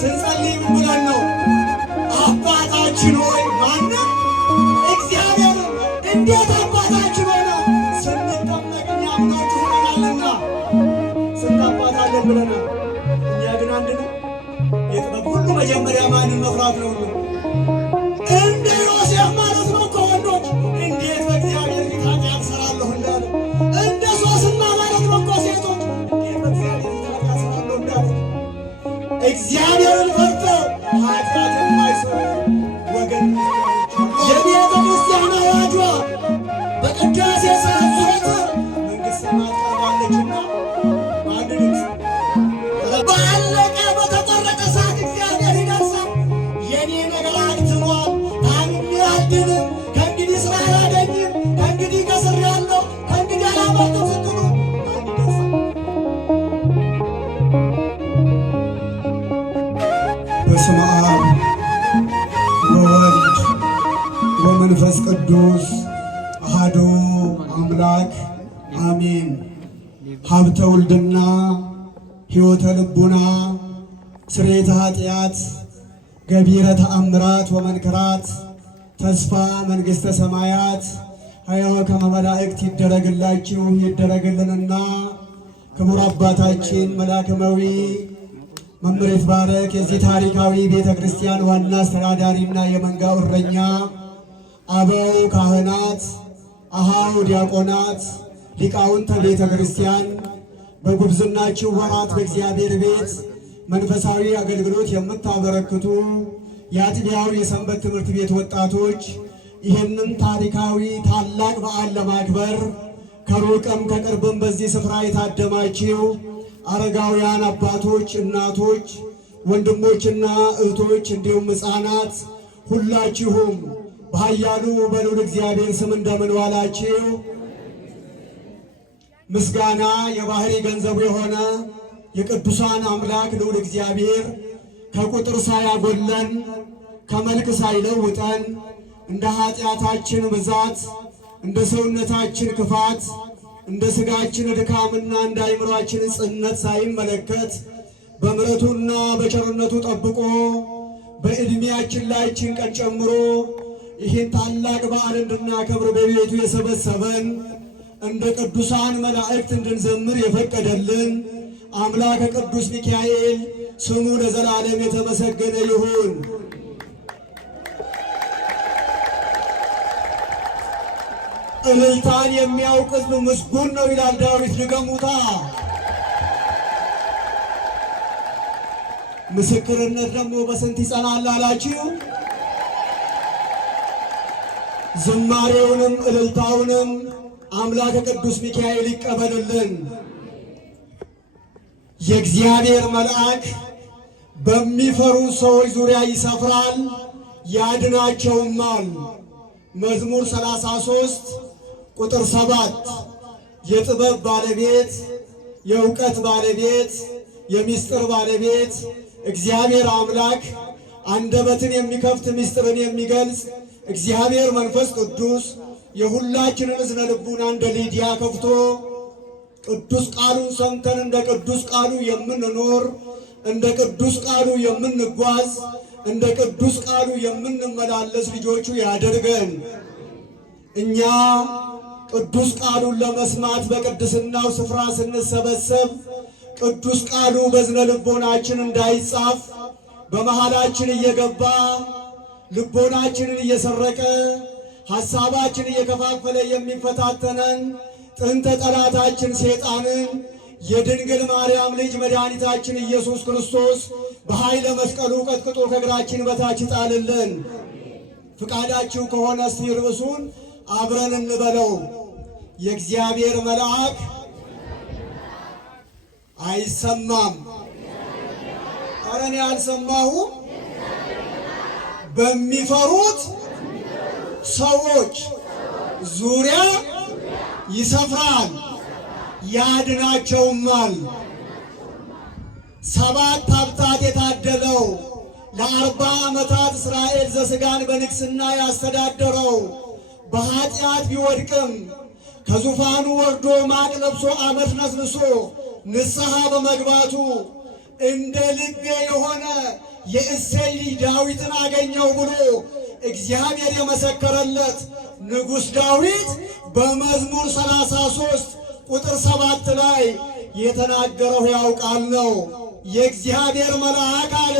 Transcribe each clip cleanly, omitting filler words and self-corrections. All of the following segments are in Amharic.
ስንጸልይ ብለን ነው አባታችን ሆይ ማንም እግዚአብሔር እንዴት አባታችን ሆነ ስንጠመቅ እኛ አምኖች ሆነናልና ስንት አባት አለን ብለናል። እኛ ግን አንድ ነው። የጥበብ ሁሉ መጀመሪያ ማንን መፍራት ነው? እንደ ዮሴፍ ማለት ነው ከወንዶች እንዴት በእግዚአብሔር ፊት ኃጢአት እሰራለሁ እንዳለ፣ እንደ ሶስና ማለት ነው ከሴቶች እንዴት በእግዚአብሔር ፊት ኃጢአት እሰራለሁ እንዳለ እግዚአብሔርን ፈርተው ኃጢአት የማይሰሩ ወገን የቤተ ክርስቲያን አዋጇ በቅዳሴ ሰዓት ዘወትር መንግሥተ ሰማያት ቀርባለችና በአንድ ድምፅ ባለቀ በተቆረጠ ሰዓት እግዚአብሔር ይደርሳል። የኔ ነገር አክትሟል፣ ታምሜ አልድንም፣ ከእንግዲህ ስራ አላገኝም፣ ከእንግዲህ ከስሬያለሁ፣ ከእንግዲህ አላመልጥም ስትሉ ማን ይደርሳል? በስመ አብ ወወልድ ወመንፈስ ቅዱስ አሐዱ አምላክ አሜን። ሀብተ ውልድና ሕይወተ ልቡና ስርየተ ኃጢአት ገቢረ ተአምራት ወመንክራት ተስፋ መንግሥተ ሰማያት ሕያው ከመ መላእክት ይደረግላችሁ ይደረግልንና ክቡር አባታችን መላከመዊ መምህር ይትባረክ የዚህ ታሪካዊ ቤተ ክርስቲያን ዋና አስተዳዳሪና የመንጋው እረኛ አበው ካህናት፣ አሃው ዲያቆናት፣ ሊቃውንተ ቤተ ክርስቲያን በጉብዝናችሁ ወራት በእግዚአብሔር ቤት መንፈሳዊ አገልግሎት የምታበረክቱ የአጥቢያው የሰንበት ትምህርት ቤት ወጣቶች ይህንን ታሪካዊ ታላቅ በዓል ለማክበር ከሩቅም ከቅርብም በዚህ ስፍራ የታደማችሁ አረጋውያን አባቶች፣ እናቶች፣ ወንድሞችና እህቶች እንዲሁም ሕፃናት ሁላችሁም በኃያሉ በልዑል እግዚአብሔር ስም እንደምን ዋላችሁ? ምስጋና የባህሪ ገንዘቡ የሆነ የቅዱሳን አምላክ ልዑል እግዚአብሔር ከቁጥር ሳያጎለን ከመልክ ሳይለውጠን እንደ ኃጢአታችን ብዛት እንደ ሰውነታችን ክፋት እንደ ሥጋችን ድካምና እንደ አእምሯችን ጽነት ሳይመለከት በምሕረቱና በቸርነቱ ጠብቆ በዕድሜያችን ላይ ይህችን ቀን ጨምሮ ይህን ታላቅ በዓል እንድናከብር በቤቱ የሰበሰበን እንደ ቅዱሳን መላእክት እንድንዘምር የፈቀደልን አምላከ ቅዱስ ሚካኤል ስሙ ለዘላለም የተመሰገነ ይሁን። እልልታን የሚያውቅ ሕዝብ ምስጉን ነው ይላል ዳዊት። ድገሙታ። ምስክርነት ደግሞ በስንት ይጸናል አላችሁ? ዝማሬውንም እልልታውንም አምላከ ቅዱስ ሚካኤል ይቀበልልን። የእግዚአብሔር መልአክ በሚፈሩ ሰዎች ዙሪያ ይሰፍራል ያድናቸውማል። መዝሙር 33 ቁጥር 7 የጥበብ ባለቤት የእውቀት ባለቤት የምስጢር ባለቤት እግዚአብሔር አምላክ አንደበትን የሚከፍት ምስጢርን የሚገልጽ እግዚአብሔር መንፈስ ቅዱስ የሁላችንን እዝነ ልቡና እንደ ሊዲያ ከፍቶ ቅዱስ ቃሉን ሰምተን እንደ ቅዱስ ቃሉ የምንኖር እንደ ቅዱስ ቃሉ የምንጓዝ እንደ ቅዱስ ቃሉ የምንመላለስ ልጆቹ ያደርገን። እኛ ቅዱስ ቃሉን ለመስማት በቅድስናው ስፍራ ስንሰበሰብ ቅዱስ ቃሉ በዝነ ልቦናችን እንዳይጻፍ በመሃላችን እየገባ ልቦናችንን እየሰረቀ ሐሳባችን እየከፋፈለ የሚፈታተነን ጥንተ ጠላታችን ሰይጣንን የድንግል ማርያም ልጅ መድኃኒታችን ኢየሱስ ክርስቶስ በኃይለ መስቀሉ ቀጥቅጦ ከእግራችን በታች ይጣልልን። ፍቃዳችሁ ከሆነ እስቲ ርዕሱን አብረን እንበለው። የእግዚአብሔር መልአክ አይሰማም። ኧረ እኔ አልሰማሁም። በሚፈሩት ሰዎች ዙሪያ ይሰፍራል ያድናቸውማል። 7 ሀብታት የታደለው ለ40 ዓመታት እስራኤል ዘሥጋን በንግሥና ያስተዳደረው በኃጢአት ቢወድቅም ከዙፋኑ ወርዶ ማቅ ለብሶ አመድ ነስንሶ ንስሐ በመግባቱ እንደ ልቤ የሆነ የእሴይ ልጅ ዳዊትን አገኘው ብሎ እግዚአብሔር የመሰከረለት ንጉሥ ዳዊት በመዝሙር 33 ቁጥር 7 ላይ የተናገረው ሕያው ቃል ነው። የእግዚአብሔር መልአክ አለ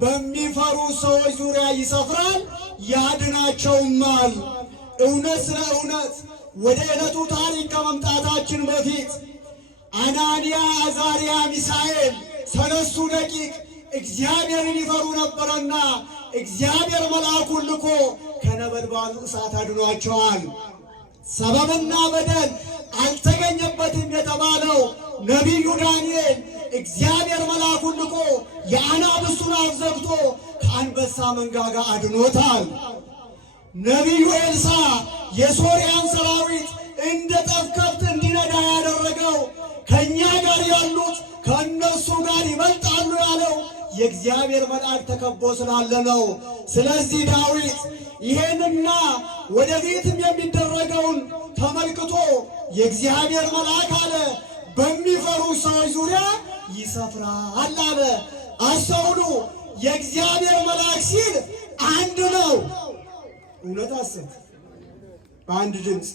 በሚፈሩ ሰዎች ዙሪያ ይሰፍራል ያድናቸውማል። እውነት ስለ እውነት ወደ ዕለቱ ታሪክ ከመምጣታችን በፊት አናንያ፣ አዛርያ፣ ሚሳኤል ሰለስቱ ደቂቅ እግዚአብሔርን ይፈሩ ነበረና እግዚአብሔር መልአኩን ልኮ ከነበልባሉ እሳት አድኗቸዋል። ሰበብና በደል አልተገኘበትም የተባለው ነቢዩ ዳንኤል እግዚአብሔር መልአኩን ልኮ የአናብስቱን አፍ ዘግቶ ከአንበሳ መንጋጋ አድኖታል። ነቢዩ ኤልሳዕ የሶርያን ሰራዊት እንደ ጠፍ ከብት እንዲነዳ ያደረገው ከእኛ ጋር ያሉት ከእነሱ ጋር ይበልጣሉ ያለው የእግዚአብሔር መልአክ ተከቦ ስላለ ነው። ስለዚህ ዳዊት ይሄንና ወደፊትም የሚደረገውን ተመልክቶ የእግዚአብሔር መልአክ አለ በሚፈሩ ሰዎች ዙሪያ ይሰፍራል አለ። አስተውሉ፣ የእግዚአብሔር መልአክ ሲል አንድ ነው። እውነት አስብ፣ በአንድ ድምፅ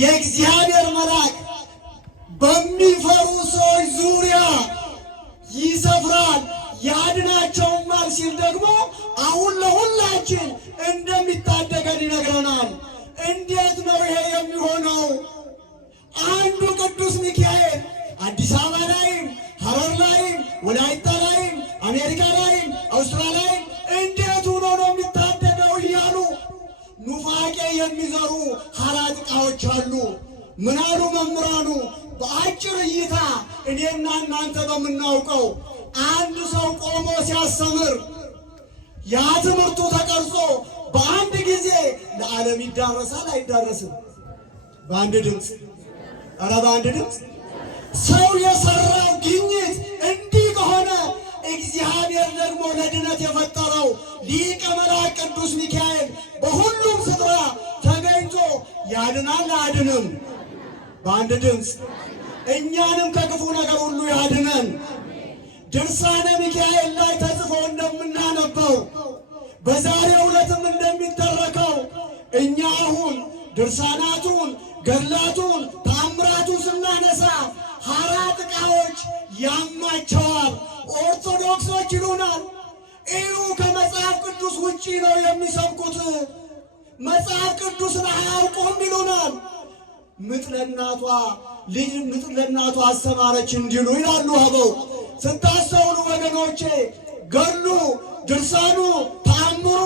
የእግዚአብሔር መልአክ በሚፈሩ ሰዎች ዙሪያ ይሰፍራል ያድናቸውማል ሲል ደግሞ አሁን ለሁላችን እንደሚታደገን ይነግረናል። እንዴት ነው ይሄ የሚሆነው? አንዱ ቅዱስ ሚካኤል አዲስ አበባ ላይም ሐረር ላይም ወላይታ ላይም አሜሪካ ላይም አውስትራሊያ ላይም እንዴት ሆኖ ነው የሚታደገው እያሉ ኑፋቄ የሚዘሩ ሐራጥቃዎች አሉ። ምን አሉ መምህራኑ? በአጭር እይታ እኔና እናንተ በምናውቀው አንድ ሰው ቆሞ ሲያስተምር ያ ትምህርቱ ተቀርጾ በአንድ ጊዜ ለዓለም ይዳረሳል አይዳረስም? በአንድ ድምፅ፣ ኧረ በአንድ ድምፅ። ሰው የሰራው ግኝት እንዲህ ከሆነ እግዚአብሔር ደግሞ ለድነት የፈጠረው ሊቀ መላእክት ቅዱስ ሚካኤል በሁሉም ስፍራ ተገኝቶ ያድናል አያድንም? በአንድ ድምፅ። እኛንም ከክፉ ነገር ሁሉ ያድነን። ድርሳነ ሚካኤል ላይ ተጽፎ እንደምናነበው በዛሬው ዕለትም እንደሚተረከው እኛ አሁን ድርሳናቱን፣ ገድላቱን፣ ተአምራቱን ስናነሳ ሐራጥቃዎች ያማቸዋል። ኦርቶዶክሶች ይሉናል እዩ ከመጽሐፍ ቅዱስ ውጪ ነው የሚሰብኩት፣ መጽሐፍ ቅዱስን አያውቁም ይሉናል። ምጥ ለእናቷ ልጅ ምጥ ለእናቷ አስተማረች እንዲሉ ይላሉ አበው። ስታስተውሉ ወገኖቼ ገድሉ፣ ድርሳኑ፣ ተአምሩ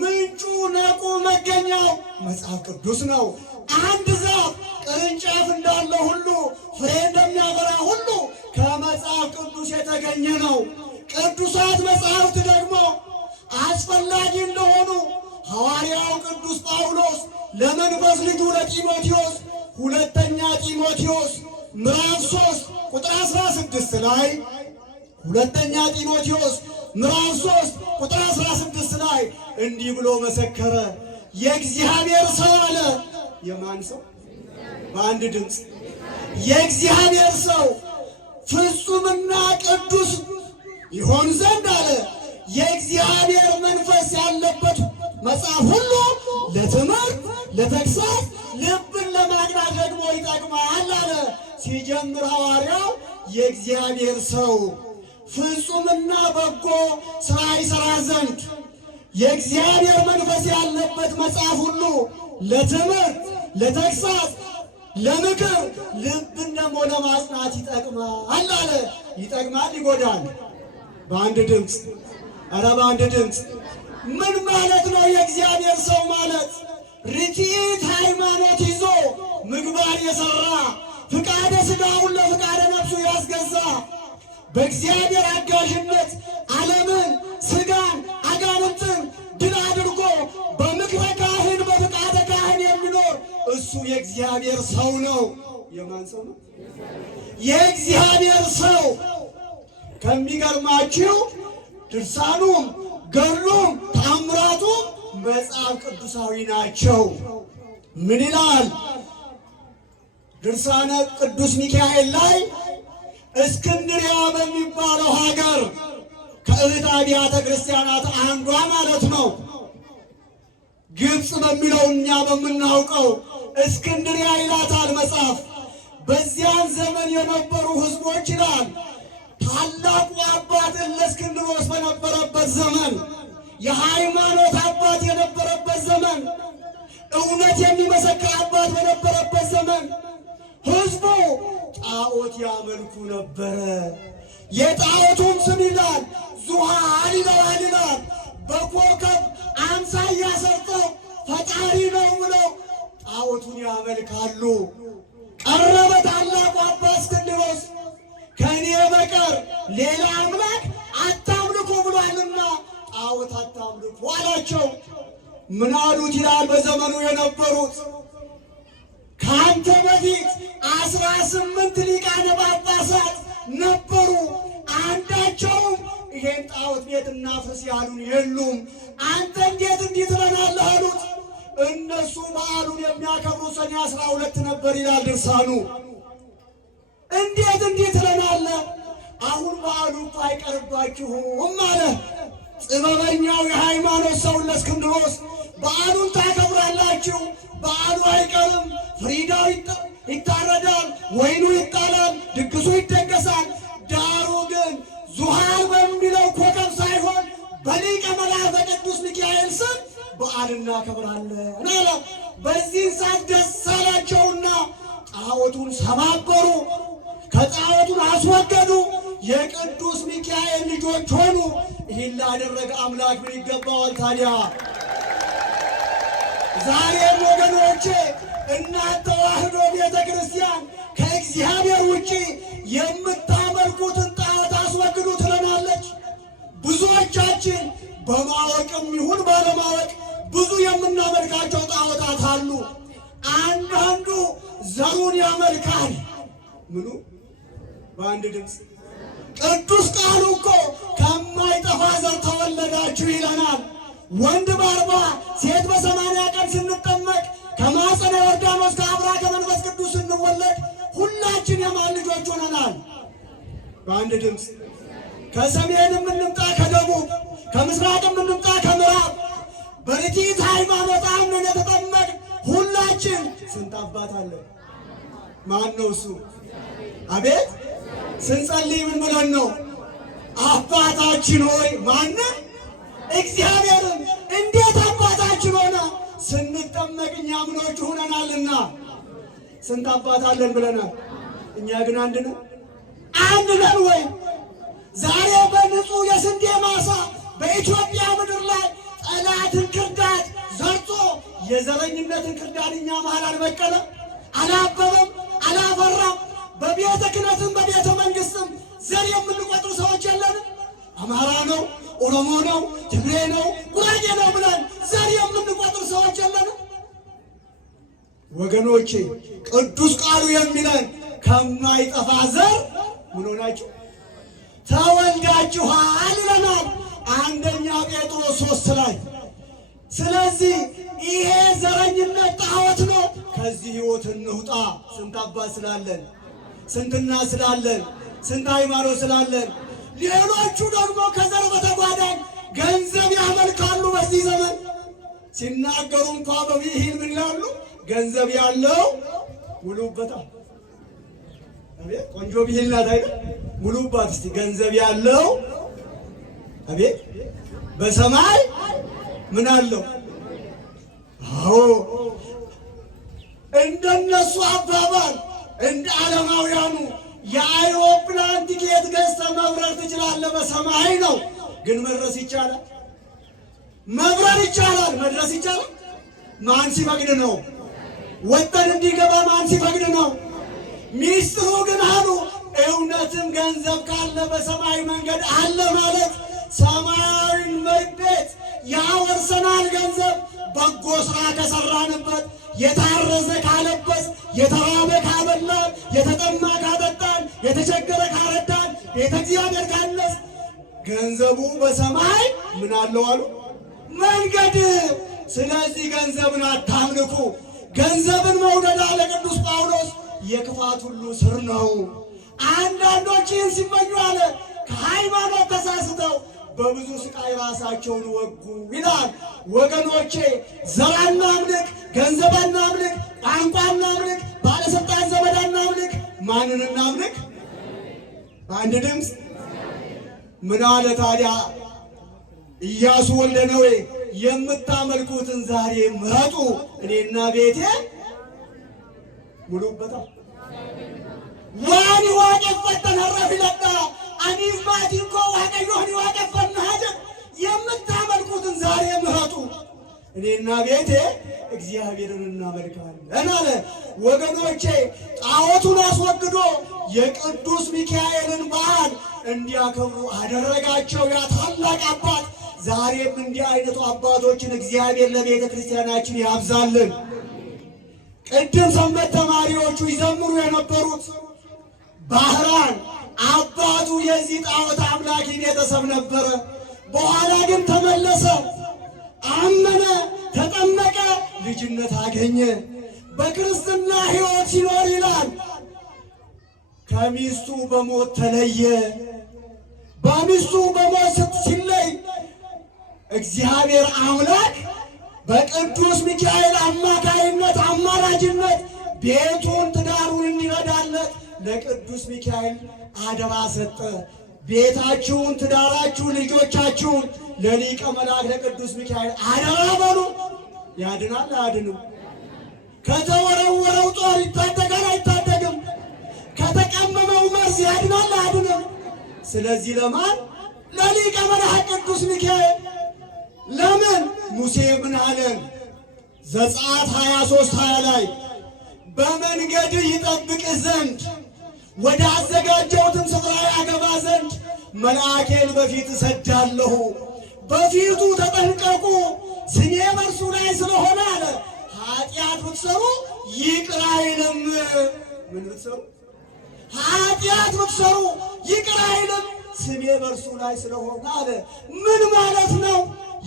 ምንጩ ነቁ መገኛው መጽሐፍ ቅዱስ ነው። አንድ ዛፍ ቅርንጫፍ እንዳለ ሁሉ ፍሬ እንደሚያፈራ ሁሉ ከመጽሐፍ ቅዱስ የተገኘ ነው። ቅዱሳት መጽሐፍት ደግሞ አስፈላጊ እንደሆኑ ሐዋርያው ቅዱስ ጳውሎስ ለመንፈስ ልጁ ለጢሞቴዎስ ሁለተኛ ጢሞቴዎስ ምዕራፍ 3 ቁጥር 16 ላይ ሁለተኛ ጢሞቴዎስ ምዕራፍ 3 ቁጥር 16 ላይ እንዲህ ብሎ መሰከረ። የእግዚአብሔር ሰው አለ። የማን ሰው? በአንድ ድምፅ የእግዚአብሔር ሰው ፍጹምና ቅዱስ ይሆን ዘንድ አለ የእግዚአብሔር መንፈስ ያለበት መጽሐፍ ሁሉ ለትምህርት፣ ለተግሣጽ፣ ልብን ለማቅናት ደግሞ ይጠቅማል አለ። ሲጀምር ሐዋርያው የእግዚአብሔር ሰው ፍጹምና በጎ ሥራ ይሠራ ዘንድ የእግዚአብሔር መንፈስ ያለበት መጽሐፍ ሁሉ ለትምህርት፣ ለተግሣጽ፣ ለምክር፣ ልብን ደግሞ ለማጽናት ይጠቅማል አለ። ይጠቅማል፣ ይጎዳል? በአንድ ድምፅ፣ ኧረ በአንድ ድምፅ። ምን ማለት ነው የእግዚአብሔር ሰው ማለት? ርትዕት ሃይማኖት ይዞ ምግባር የሠራ ፍቃደ ሥጋውን ለፍቃደ ነፍሱ ያስገዛ በእግዚአብሔር አጋዥነት ዓለምን፣ ሥጋን፣ አጋንንትን ድል አድርጎ በምክረ ካህን በፍቃደ ካህን የሚኖር እሱ የእግዚአብሔር ሰው ነው። የማን ሰው ነው? የእግዚአብሔር ሰው። ከሚገርማችሁ ድርሳኑም ገድሉም ተአምራቱም መጽሐፍ ቅዱሳዊ ናቸው። ምን ይላል? ድርሳነ ቅዱስ ሚካኤል ላይ እስክንድርያ በሚባለው ሀገር ከእህት አብያተ ክርስቲያናት አንዷ ማለት ነው። ግብፅ በሚለው እኛ በምናውቀው እስክንድርያ ይላታል መጽሐፍ። በዚያን ዘመን የነበሩ ሕዝቦች ይላል ታላቁ አባት እለእስክንድሮስ በነበረበት ዘመን፣ የሃይማኖት አባት የነበረበት ዘመን፣ እውነት የሚመሰክር አባት በነበረበት ዘመን ሕዝቡ ጣዖት ያመልኩ ነበረ። የጣዖቱም ስም ይላል ዙሃር ይለዋል። በኮከብ አምሳያ ሰርተው ፈጣሪ ነው ብለው ጣዖቱን ያመልካሉ። ቀረበ ታላቁ አባ እስክንድሮስ ከእኔ በቀር ሌላ አምላክ አታምልኩ ብሏልና ጣዖት አታምልኩ አላቸው። ምን አሉት ይላል በዘመኑ የነበሩት ከአንተ በፊት 18 ሊቃነ ጳጳሳት ነበሩ፣ አንዳቸውም ይሄን ጣዖት ቤት እናፍርስ ያሉን የሉም። አንተ እንዴት እንዲህ ትለናለህ አሉት። እነሱ በዓሉን የሚያከብሩ ሰኔ 12 ነበር ይላል ድርሳኑ። እንዴት እንዲህ ትለናለህ? አሁን በዓሉ አይቀርባችሁም አለ ጥበበኛው የሃይማኖት ሰው እለእስክንድሮስ። በዓሉን ታከብራላችሁ፣ በዓሉ አይቀርም። ፍሪዳው ይታረዳል፣ ወይኑ ይጣላል፣ ድግሱ ይደገሳል። ዳሩ ግን ዙሃር በሚለው ኮከብ ሳይሆን በሊቀ መላእክት በቅዱስ ሚካኤል ስም በዓል እናከብራለን አለ። በዚህ ሰዓት ደስ አላቸውና ጣዖቱን ሰባበሩ፣ ከጣዖቱን አስወገዱ። የቅዱስ ሚካኤል ልጆች ሆኑ። ይህን ላደረገ አምላክ ምን ይገባዋል ታዲያ? ዛሬም ወገኖቼ እናት ተዋሕዶ ቤተ ክርስቲያን ከእግዚአብሔር ውጪ የምታመልኩትን ጣዖት አስወግዱ ትለናለች። ብዙዎቻችን በማወቅም ይሁን ባለማወቅ ብዙ የምናመልካቸው ጣዖታት አሉ። አንዳንዱ ዘሩን ያመልካል። ምኑ? በአንድ ድምፅ ቅዱስ ቃሉ እኮ ከማይጠፋ ዘር ተወለዳችሁ ይለናል። ወንድ በ40 ሴት በ80 ቀን ስንጠመቅ ከማኅፀነ ዮርዳኖስ ከአብርሃ ከመንፈስ ቅዱስ ስንወለድ ሁላችን የማን ልጆች ሆነናል? በአንድ ድምፅ ከሰሜንም እንምጣ ከደቡብ፣ ከምስራቅም እንምጣ ከምዕራብ በርቲት ሃይማኖት አምነን የተጠመቅ ሁላችን ስንት አባት አለን? ማን ነው እሱ? አቤት ስንጸልይ ምን ብለን ነው? አባታችን ሆይ ማንን? እግዚአብሔርን። እንዴት አባታችን ሆነ? ስንጠመቅ እኛ ምኖች ሆነናልና ስንት አባት አለን ብለናል። እኛ ግን አንድ ነን። አንድ ነን ወይ? ዛሬ በንጹህ የስንዴ ማሳ በኢትዮጵያ ምድር ላይ ጠላትን ክርዳት ዘርቶ የዘረኝነትን ክርዳት እኛ መሃል አልበቀለም፣ አላበበም፣ አላፈራም። በቤተ ክህነትም በቤተ መንግስትም ዘር የምንቆጥር ሰዎች የለንም። አማራ ነው፣ ኦሮሞ ነው፣ ትግሬ ነው፣ ጉራጌ ነው ብለን ዘር የምንቆጥር ሰዎች የለንም። ወገኖቼ ቅዱስ ቃሉ የሚለን ከማይጠፋ ዘር ምን ሆናችሁ ተወልዳችኋል ይለናል አንደኛ ጴጥሮስ 3 ላይ። ስለዚህ ይሄ ዘረኝነት ጣዖት ነው። ከዚህ ህይወት እንውጣ። ስንት አባት ስላለን፣ ስንትና ስላለን፣ ስንት ሃይማኖት ስላለን፣ ሌሎቹ ደግሞ ከዘር በተጓዳኝ ገንዘብ ያመልካሉ። በዚህ ዘመን ሲናገሩ እንኳ በብሂል ምን ይላሉ? ገንዘብ ያለው ሙሉበታል። አቤት ቆንጆ ብሂል ናት አይደል? ሙሉባት እስቲ ገንዘብ ያለው አቤት በሰማይ ምን አለው? አዎ እንደነሱ አባባል እንደ ዓለማውያኑ የአይሮፕላን ቲኬት ገዝተህ መብረር ትችላለህ በሰማይ ነው። ግን መድረስ ይቻላል? መብረር ይቻላል? መድረስ ይቻላል? ማን ሲፈቅድ ነው? ወጠን እንዲገባ ማን ሲፈቅድ ነው? ሚስጥሩ ግን አሉ እውነትም ገንዘብ ካለ በሰማይ መንገድ አለ ማለት ሰማያዊን ቤት ያወርሰናል። ገንዘብ በጎ ስራ ከሰራንበት፣ የታረዘ ካለበስ፣ የተራበ ካበላን፣ የተጠማ ካጠጣን፣ የተቸገረ ካረዳን፣ ቤተ እግዚአብሔር ካነስ ገንዘቡ በሰማይ ምን አለው አሉ መንገድ። ስለዚህ ገንዘብን አታምልኩ። ገንዘብን መውደድ አለ ቅዱስ ጳውሎስ የክፋት ሁሉ ስር ነው። አንዳንዶች ይህን ሲመኙ አለ ከሃይማኖት ተሳስተው በብዙ ስቃይ ራሳቸውን ወጉ ይላል። ወገኖቼ ዘር አናምልክ፣ ገንዘብ አናምልክ፣ ቋንቋ አናምልክ፣ ባለስልጣን ዘመድ አናምልክ። ማንን እናምልክ? በአንድ ድምፅ ምን አለ ታዲያ ኢያሱ ወልደ ነዌ? የምታመልኩትን ዛሬ ምረጡ፣ እኔና ቤቴ ሙሉበታ ዋኒ ዋቀፈተን ሀረፍ ይለጣ አኒፍ ማቲንኮ ዋቀዮኒ ዋቀፈን ሀጀ የምታመልኩትን ዛሬ ምረጡ፣ እኔና ቤቴ እግዚአብሔርን እናመልካለን አለ። ወገኖቼ ጣዖቱን አስወግዶ የቅዱስ ሚካኤልን በዓል እንዲያከብሩ አደረጋቸው ያ ታላቅ አባት። ዛሬም እንዲህ አይነቱ አባቶችን እግዚአብሔር ለቤተ ክርስቲያናችን ያብዛልን። ቅድም ሰንበት ተማሪዎቹ ይዘምሩ የነበሩት ባህራን አባቱ የዚህ ጣዖት አምላኪ ቤተሰብ ነበረ። በኋላ ግን ተመለሰ፣ አመነ፣ ተጠመቀ፣ ልጅነት አገኘ። በክርስትና ሕይወት ሲኖር ይላል ከሚስቱ በሞት ተለየ። በሚስቱ በሞት ሲለይ እግዚአብሔር አምላክ በቅዱስ ሚካኤል አማካይነት አማላጅነት ቤቱን ትዳሩን እንዲረዳለት ለቅዱስ ሚካኤል አደራ ሰጠ። ቤታችሁን፣ ትዳራችሁን፣ ልጆቻችሁን ለሊቀ መላእክት ለቅዱስ ሚካኤል አደራ በሉ። ያድናል አያድንም? ከተወረወረው ጦር ይታደጋል አይታደግም? ከተቀመመው መርዝ ያድናል አያድንም? ስለዚህ ለማን? ለሊቀ መላእክት ቅዱስ ሚካኤል። ለምን? ሙሴ ምን አለን? ዘጸአት 23:20 ላይ በመንገድ ይጠብቅህ ዘንድ ወደ አዘጋጀሁትም ስፍራ ያገባ ዘንድ መልአኬን በፊት እሰዳለሁ፣ በፊቱ ተጠንቀቁ፣ ስሜ በእርሱ ላይ ስለሆነ አለ። ኃጢአት ብትሰሩ ይቅር አይልም። ምን ብትሰሩ? ኃጢአት ብትሰሩ ይቅር አይልም፣ ስሜ በእርሱ ላይ ስለሆነ አለ። ምን ማለት ነው?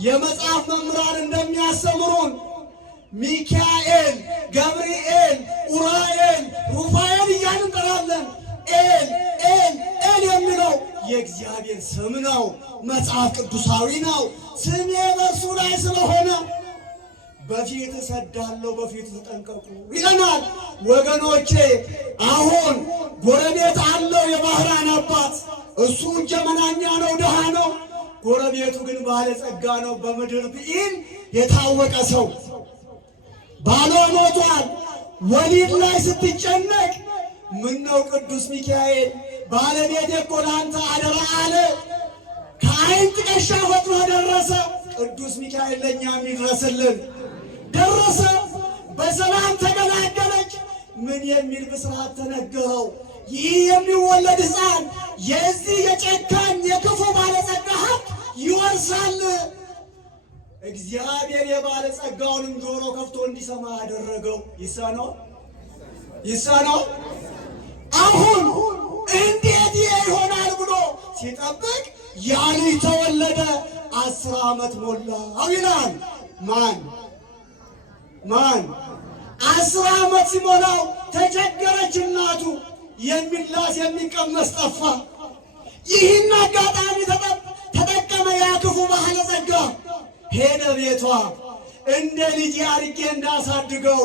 የመጽሐፍ መምህራን እንደሚያስተምሩን ሚካኤል፣ ገብርኤል፣ ኡራኤል፣ ሩፋኤል እያልን እንጠራለን። ኤል ኤል ኤል የሚለው የእግዚአብሔር ስም ነው። መጽሐፍ ቅዱሳዊ ነው። ስሜ በእርሱ ላይ ስለሆነ በፊት እሰዳለሁ፣ በፊት ተጠንቀቁ ይለናል። ወገኖቼ አሁን ጎረቤት አለው የባህራን አባት። እሱ እጀመናኛ ነው፣ ድሃ ነው። ጎረቤቱ ግን ባለጸጋ ነው። በምድር ብኢል የታወቀ ሰው። ባሏ ሞቷል። ወሊድ ላይ ስትጨነቅ ምን ነው ቅዱስ ሚካኤል ባለቤቴ እኮ ለአንተ አደራ አለ። ከዓይን ጥቀሻ ፈጥኖ ደረሰ። ቅዱስ ሚካኤል ለእኛም ይድረስልን። ደረሰ። በሰላም ተገላገለች። ምን የሚል ብስራት ተነገረው? ይህ የሚወለድ ሕፃን የዚህ የጨካኝ የክፉ ባለጸጋ ሀብት ይወርሳል። እግዚአብሔር የባለጸጋውንም ጆሮ ከፍቶ እንዲሰማ ያደረገው ይሳነው ይሳነው። አሁን እንዴት ይሆናል ብሎ ሲጠብቅ ያ ልጅ ተወለደ። 10 ዓመት ሞላው ይላል። ማን 10 ዓመት ሲሞላው ተቸገረች እናቱ። የሚላስ የሚቀመስ ጠፋ። ይህን አጋጣሚ ተጠቀመ ያ ክፉ ባለጸጋ። ሄደ ቤቷ። እንደ ልጅ አድርጌ እንዳሳድገው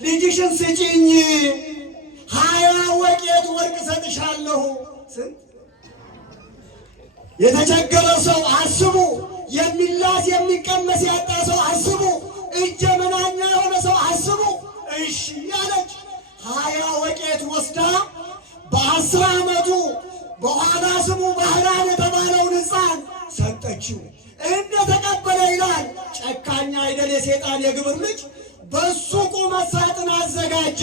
ልጅሽን ስጪኝ፣ 20 ወቄት ወርቅ ሰጥሻለሁ። ስንት የተቸገረ ሰው አስቡ። የሚላስ የሚቀመስ ያጣ ሰው አስቡ። እጀ መናኛ የሆነ ሰው አስቡ። እሺ ያለች 20 ወቄት ወስዳ በ10 ዓመቱ በኋላ ስሙ ባህራን የተባለውን ሕፃን ሰጠችው። እንደተቀበለ ይላል። ጨካኛ አይደል የሴጣን የግብር ልጅ። በሱ ቁመት ሳጥን አዘጋጀ።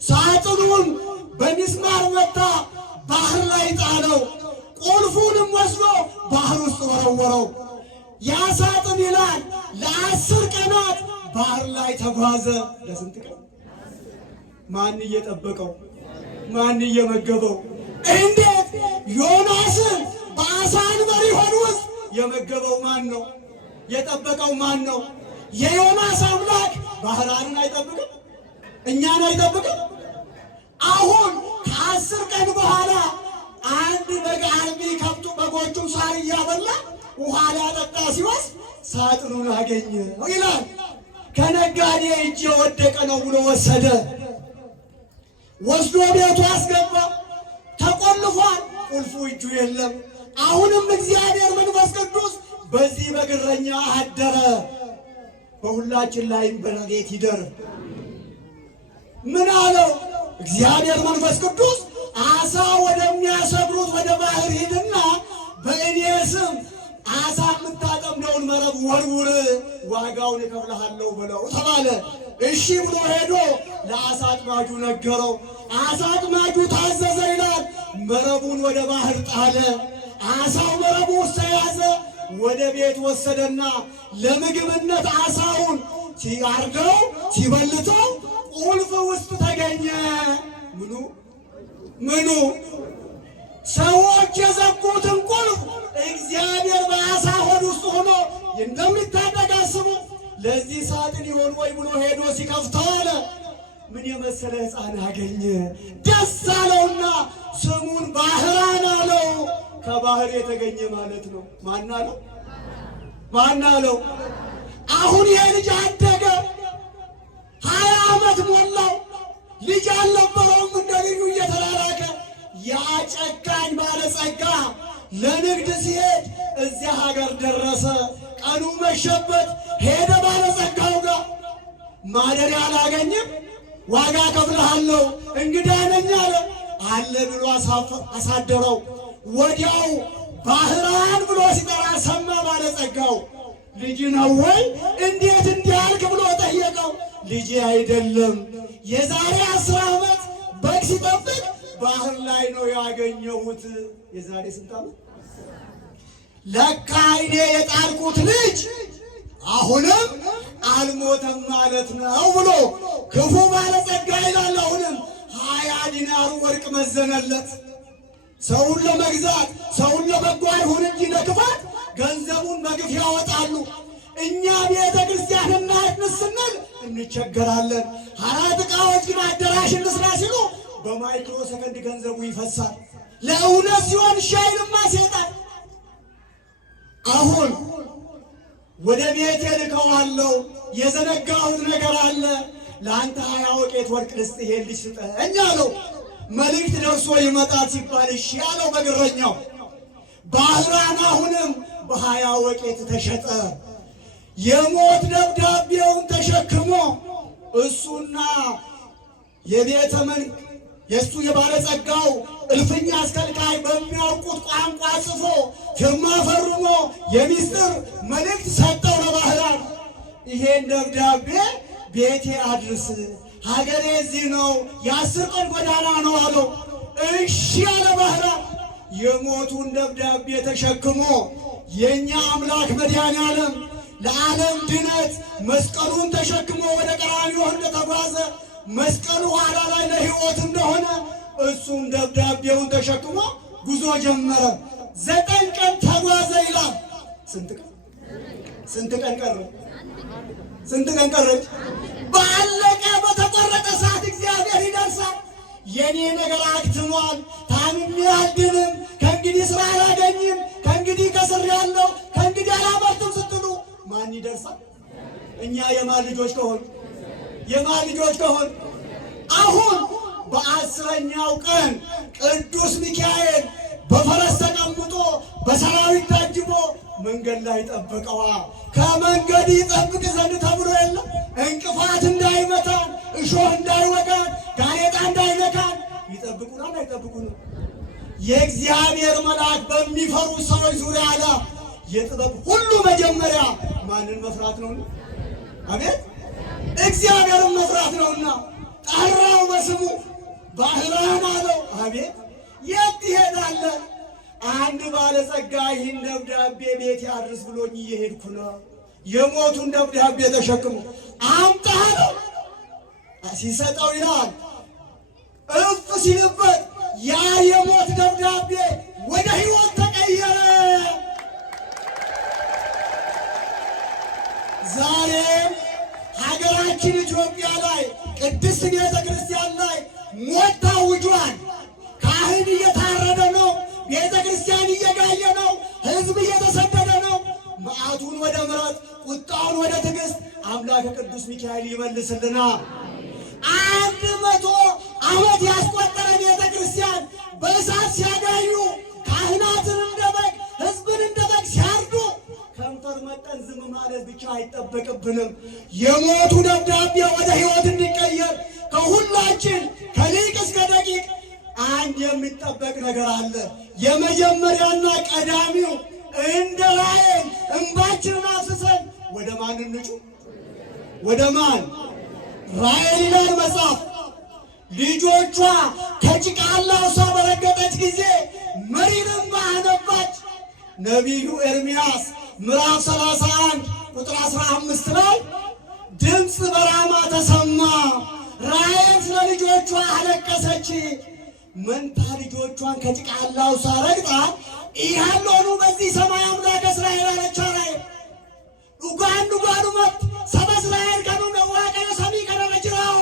ሳጥኑን በሚስማር መታ ባህር ላይ ጣለው። ቁልፉንም ወስዶ ባህር ውስጥ ወረወረው። ያ ሳጥን ይላል ለ10 ቀናት ባህር ላይ ተጓዘ። ለስንት ቀን? ማን እየጠበቀው? ማን እየመገበው? እንዴት? ዮናስን በአሳ አንበሪ ሆድ ውስጥ የመገበው ማን ነው? የጠበቀው ማን ነው? የዮናስ አምላክ ባህራንን አይጠብቅም? እኛን አይጠብቅም? አሁን ከ10 ቀን በኋላ አንድ በግ አርቢ ከብቱ በጎቹ ሳር እያበላ ውሃ ሊያጠጣ ሲወስድ ሳጥኑን አገኘው ይላል። ከነጋዴ እጅ የወደቀ ነው ብሎ ወሰደ። ወስዶ ቤቱ አስገባ። ተቆልፏል፣ ቁልፉ እጁ የለም። አሁንም እግዚአብሔር መንፈስ ቅዱስ በዚህ በግረኛ አደረ። በሁላችን ላይም በረከት ይደር። ምን አለው እግዚአብሔር መንፈስ ቅዱስ? አሳ ወደሚያሰግሩት ወደ ባህር ሂድና በእኔ ስም አሳ የምታጠምደውን መረብ ወርውር፣ ዋጋውን እከፍልሃለሁ ብለው ተባለ። እሺ ብሎ ሄዶ ለአሳ አጥማጁ ነገረው። አሳ አጥማጁ ታዘዘ ይላል። መረቡን ወደ ባህር ጣለ። አሳው መረቡ ውስጥ ተያዘ። ወደ ቤት ወሰደና ለምግብነት አሳውን ሲያርደው ሲበልተው ቁልፍ ውስጥ ተገኘ። ምኑ ሰዎች የዘጉትን ቁልፍ እግዚአብሔር በአሳ ሆድ ውስጥ ሆኖ እንደሚታደግ አስቡ። ለዚህ ሳጥን ይሆን ወይ ብሎ ሄዶ ሲከፍተው አለ ምን የመሰለ ሕፃን አገኘ። ደስ አለውና ስሙን ባህራን አለው። ከባህር የተገኘ ማለት ነው። ማን አለው? አሁን ይሄ ልጅ አደገ። 20 ዓመት ሞላው። ልጅ አልነበረውም። እንደ ልጁ እየተላላከ ያ ጨካኝ ባለጸጋ ለንግድ ሲሄድ እዚያ ሀገር ደረሰ። ቀኑ መሸበት። ሄደ ባለጸጋው ጋር ማደሪያ አላገኝም፣ ዋጋ ከፍልሃለሁ፣ እንግዳ ነኝ አለ። አለ ብሎ አሳደረው። ወዲያው ባህራን ብሎ ሲጠራ ሰማ ባለጸጋው። ልጅ ነው ወይ እንዴት እንዲያልክ ብሎ ጠየቀው። ልጅ አይደለም፣ የዛሬ 10 ዓመት በግ ሲጠብቅ ባህር ላይ ነው ያገኘሁት። የዛሬ ስንት ዓመት? ለካ እኔ የጣልኩት ልጅ አሁንም አልሞተም ማለት ነው ብሎ ክፉ ባለጸጋ ይላል። አሁንም 20 ዲናር ወርቅ መዘነለት። ሰውን ለመግዛት ሰውን ለበጎ አይሁን እንጂ ለክፋት ገንዘቡን በግፍ ያወጣሉ። እኛ ቤተ ክርስቲያን እናድን ስንል እንቸገራለን። 4 ዕቃዎች ግን አዳራሽ እንስራ ሲሉ በማይክሮ ሰከንድ ገንዘቡ ይፈሳል። ለእውነት ሲሆን ሻይንማ ሴጣን አሁን ወደ ቤቴ ልከዋለሁ። የዘነጋሁት ነገር አለ። ለአንተ 20 ወቄት ወርቅ ልስጥ፣ ይሄን ልጅ ስጠኝ አለው። መልእክት ደርሶ ይመጣል ሲባል እሺ አለው በግረኛው። ባህራን አሁንም በ20 ወቄት ተሸጠ። የሞት ደብዳቤውን ተሸክሞ እሱና የእሱ የባለጸጋው እልፍኝ አስከልካይ በሚያውቁት ቋንቋ ጽፎ ፊርማ ፈርሞ የሚስጥር መልእክት ሰጠው ለባህራን። ይሄን ደብዳቤ ቤቴ አድርስ፣ ሀገሬ እዚህ ነው፣ የ10 ቀን ጎዳና ነው አለው። እሺ ያለ ባህራን የሞቱን ደብዳቤ ተሸክሞ የእኛ አምላክ መድኃኔዓለም ለዓለም ድነት መስቀሉን ተሸክሞ ወደ ቀራንዮ እንደተጓዘ መስቀሉ ኋላ ላይ ለሕይወት እንደሆነ እሱም ደብዳቤውን ተሸክሞ ጉዞ ጀመረ። 9 ቀን ተጓዘ ይላል። ስንት ቀን ቀረች? ባለቀ በተቆረጠ ሰዓት እግዚአብሔር ይደርሳል። የኔ ነገር አክትሟል፣ ታምሜ አልድንም፣ ከእንግዲህ ስራ አላገኝም፣ ከእንግዲህ ከስር ያለው ከእንግዲህ አላመርትም ስትሉ ማን ይደርሳል? እኛ የማን ልጆች ከሆን አሁን በ10ኛው ቀን ቅዱስ ሚካኤል በፈረስ ተቀምጦ በሰራዊት ታጅቦ መንገድ ላይ ጠበቀዋ። ከመንገድ ይጠብቅ ዘንድ ተብሎ የለም? እንቅፋት እንዳይመታን፣ እሾህ እንዳይወጋን፣ ጋሬጣ እንዳይነካን ይጠብቁናል አይጠብቁንም? የእግዚአብሔር መልአክ በሚፈሩ ሰዎች ዙሪያ አለ። የጥበብ ሁሉ መጀመሪያ ማንን መፍራት ነው? አቤት እግዚአብሔርን መፍራት ነውና ጠራው በስሙ። ባህራን አለው። አቤት የት ትሄዳለህ? አንድ ባለጸጋ ይህን ደብዳቤ ቤት ያድርስ ብሎኝ እየሄድኩ ነው። የሞቱን ደብዳቤ ተሸክሞ አምጣ አለው። ሲሰጠው ይላል እፍ ሲልበት ያ የሞት ደብዳቤ ወደ ሕይወት ተቀየረ። ዛሬም ሀገራችን ኢትዮጵያ ላይ ቅድስት ቤተ ክርስቲያን ላይ ሞት ታውጇል። ካህን እየታረደ ነው። እየተሰቃየ ነው። ሕዝብ እየተሰደደ ነው። መዓቱን ወደ ምሕረት ቁጣውን ወደ ትዕግስት አምላከ ቅዱስ ሚካኤል ይመልስልና 100 ዓመት ያስቆጠረ ቤተ ክርስቲያን በእሳት ሲያጋዩ ካህናትን እንደ በግ ሕዝብን እንደ በግ ሲያርዱ ከንፈር መጠን ዝም ማለት ብቻ አይጠበቅብንም። የሞቱ ደብዳቤ ወደ ሕይወት እንዲቀየር ከሁላችን ከሊቅ እስከ ደቂቅ አንድ የሚጠበቅ ነገር አለ። የመጀመሪያና ቀዳሚው እንደ ራሔል እንባችንን አፍስሰን ወደ ማን እንጩ? ወደ ማን? ራሔል ይላል መጽሐፍ ልጆቿ ከጭቃ ላውሳ በረገጠች ጊዜ መሪር እንባ አነባች። ነቢዩ ኤርምያስ ምዕራፍ 31 ቁጥር 15 ላይ ድምፅ በራማ ተሰማ፣ ራሔል ስለ ልጆቿ አለቀሰች። መንታ ልጆቿን ከጭቃ ላውሳ ረግጣ ኢያሎኑ በዚህ ሰማይ አምላክ እስራኤል አለቻ ራሔል ዱጋን መት ሰበ እስራኤል ከኑ ነዋቀ ሰሚ ከረረጅራው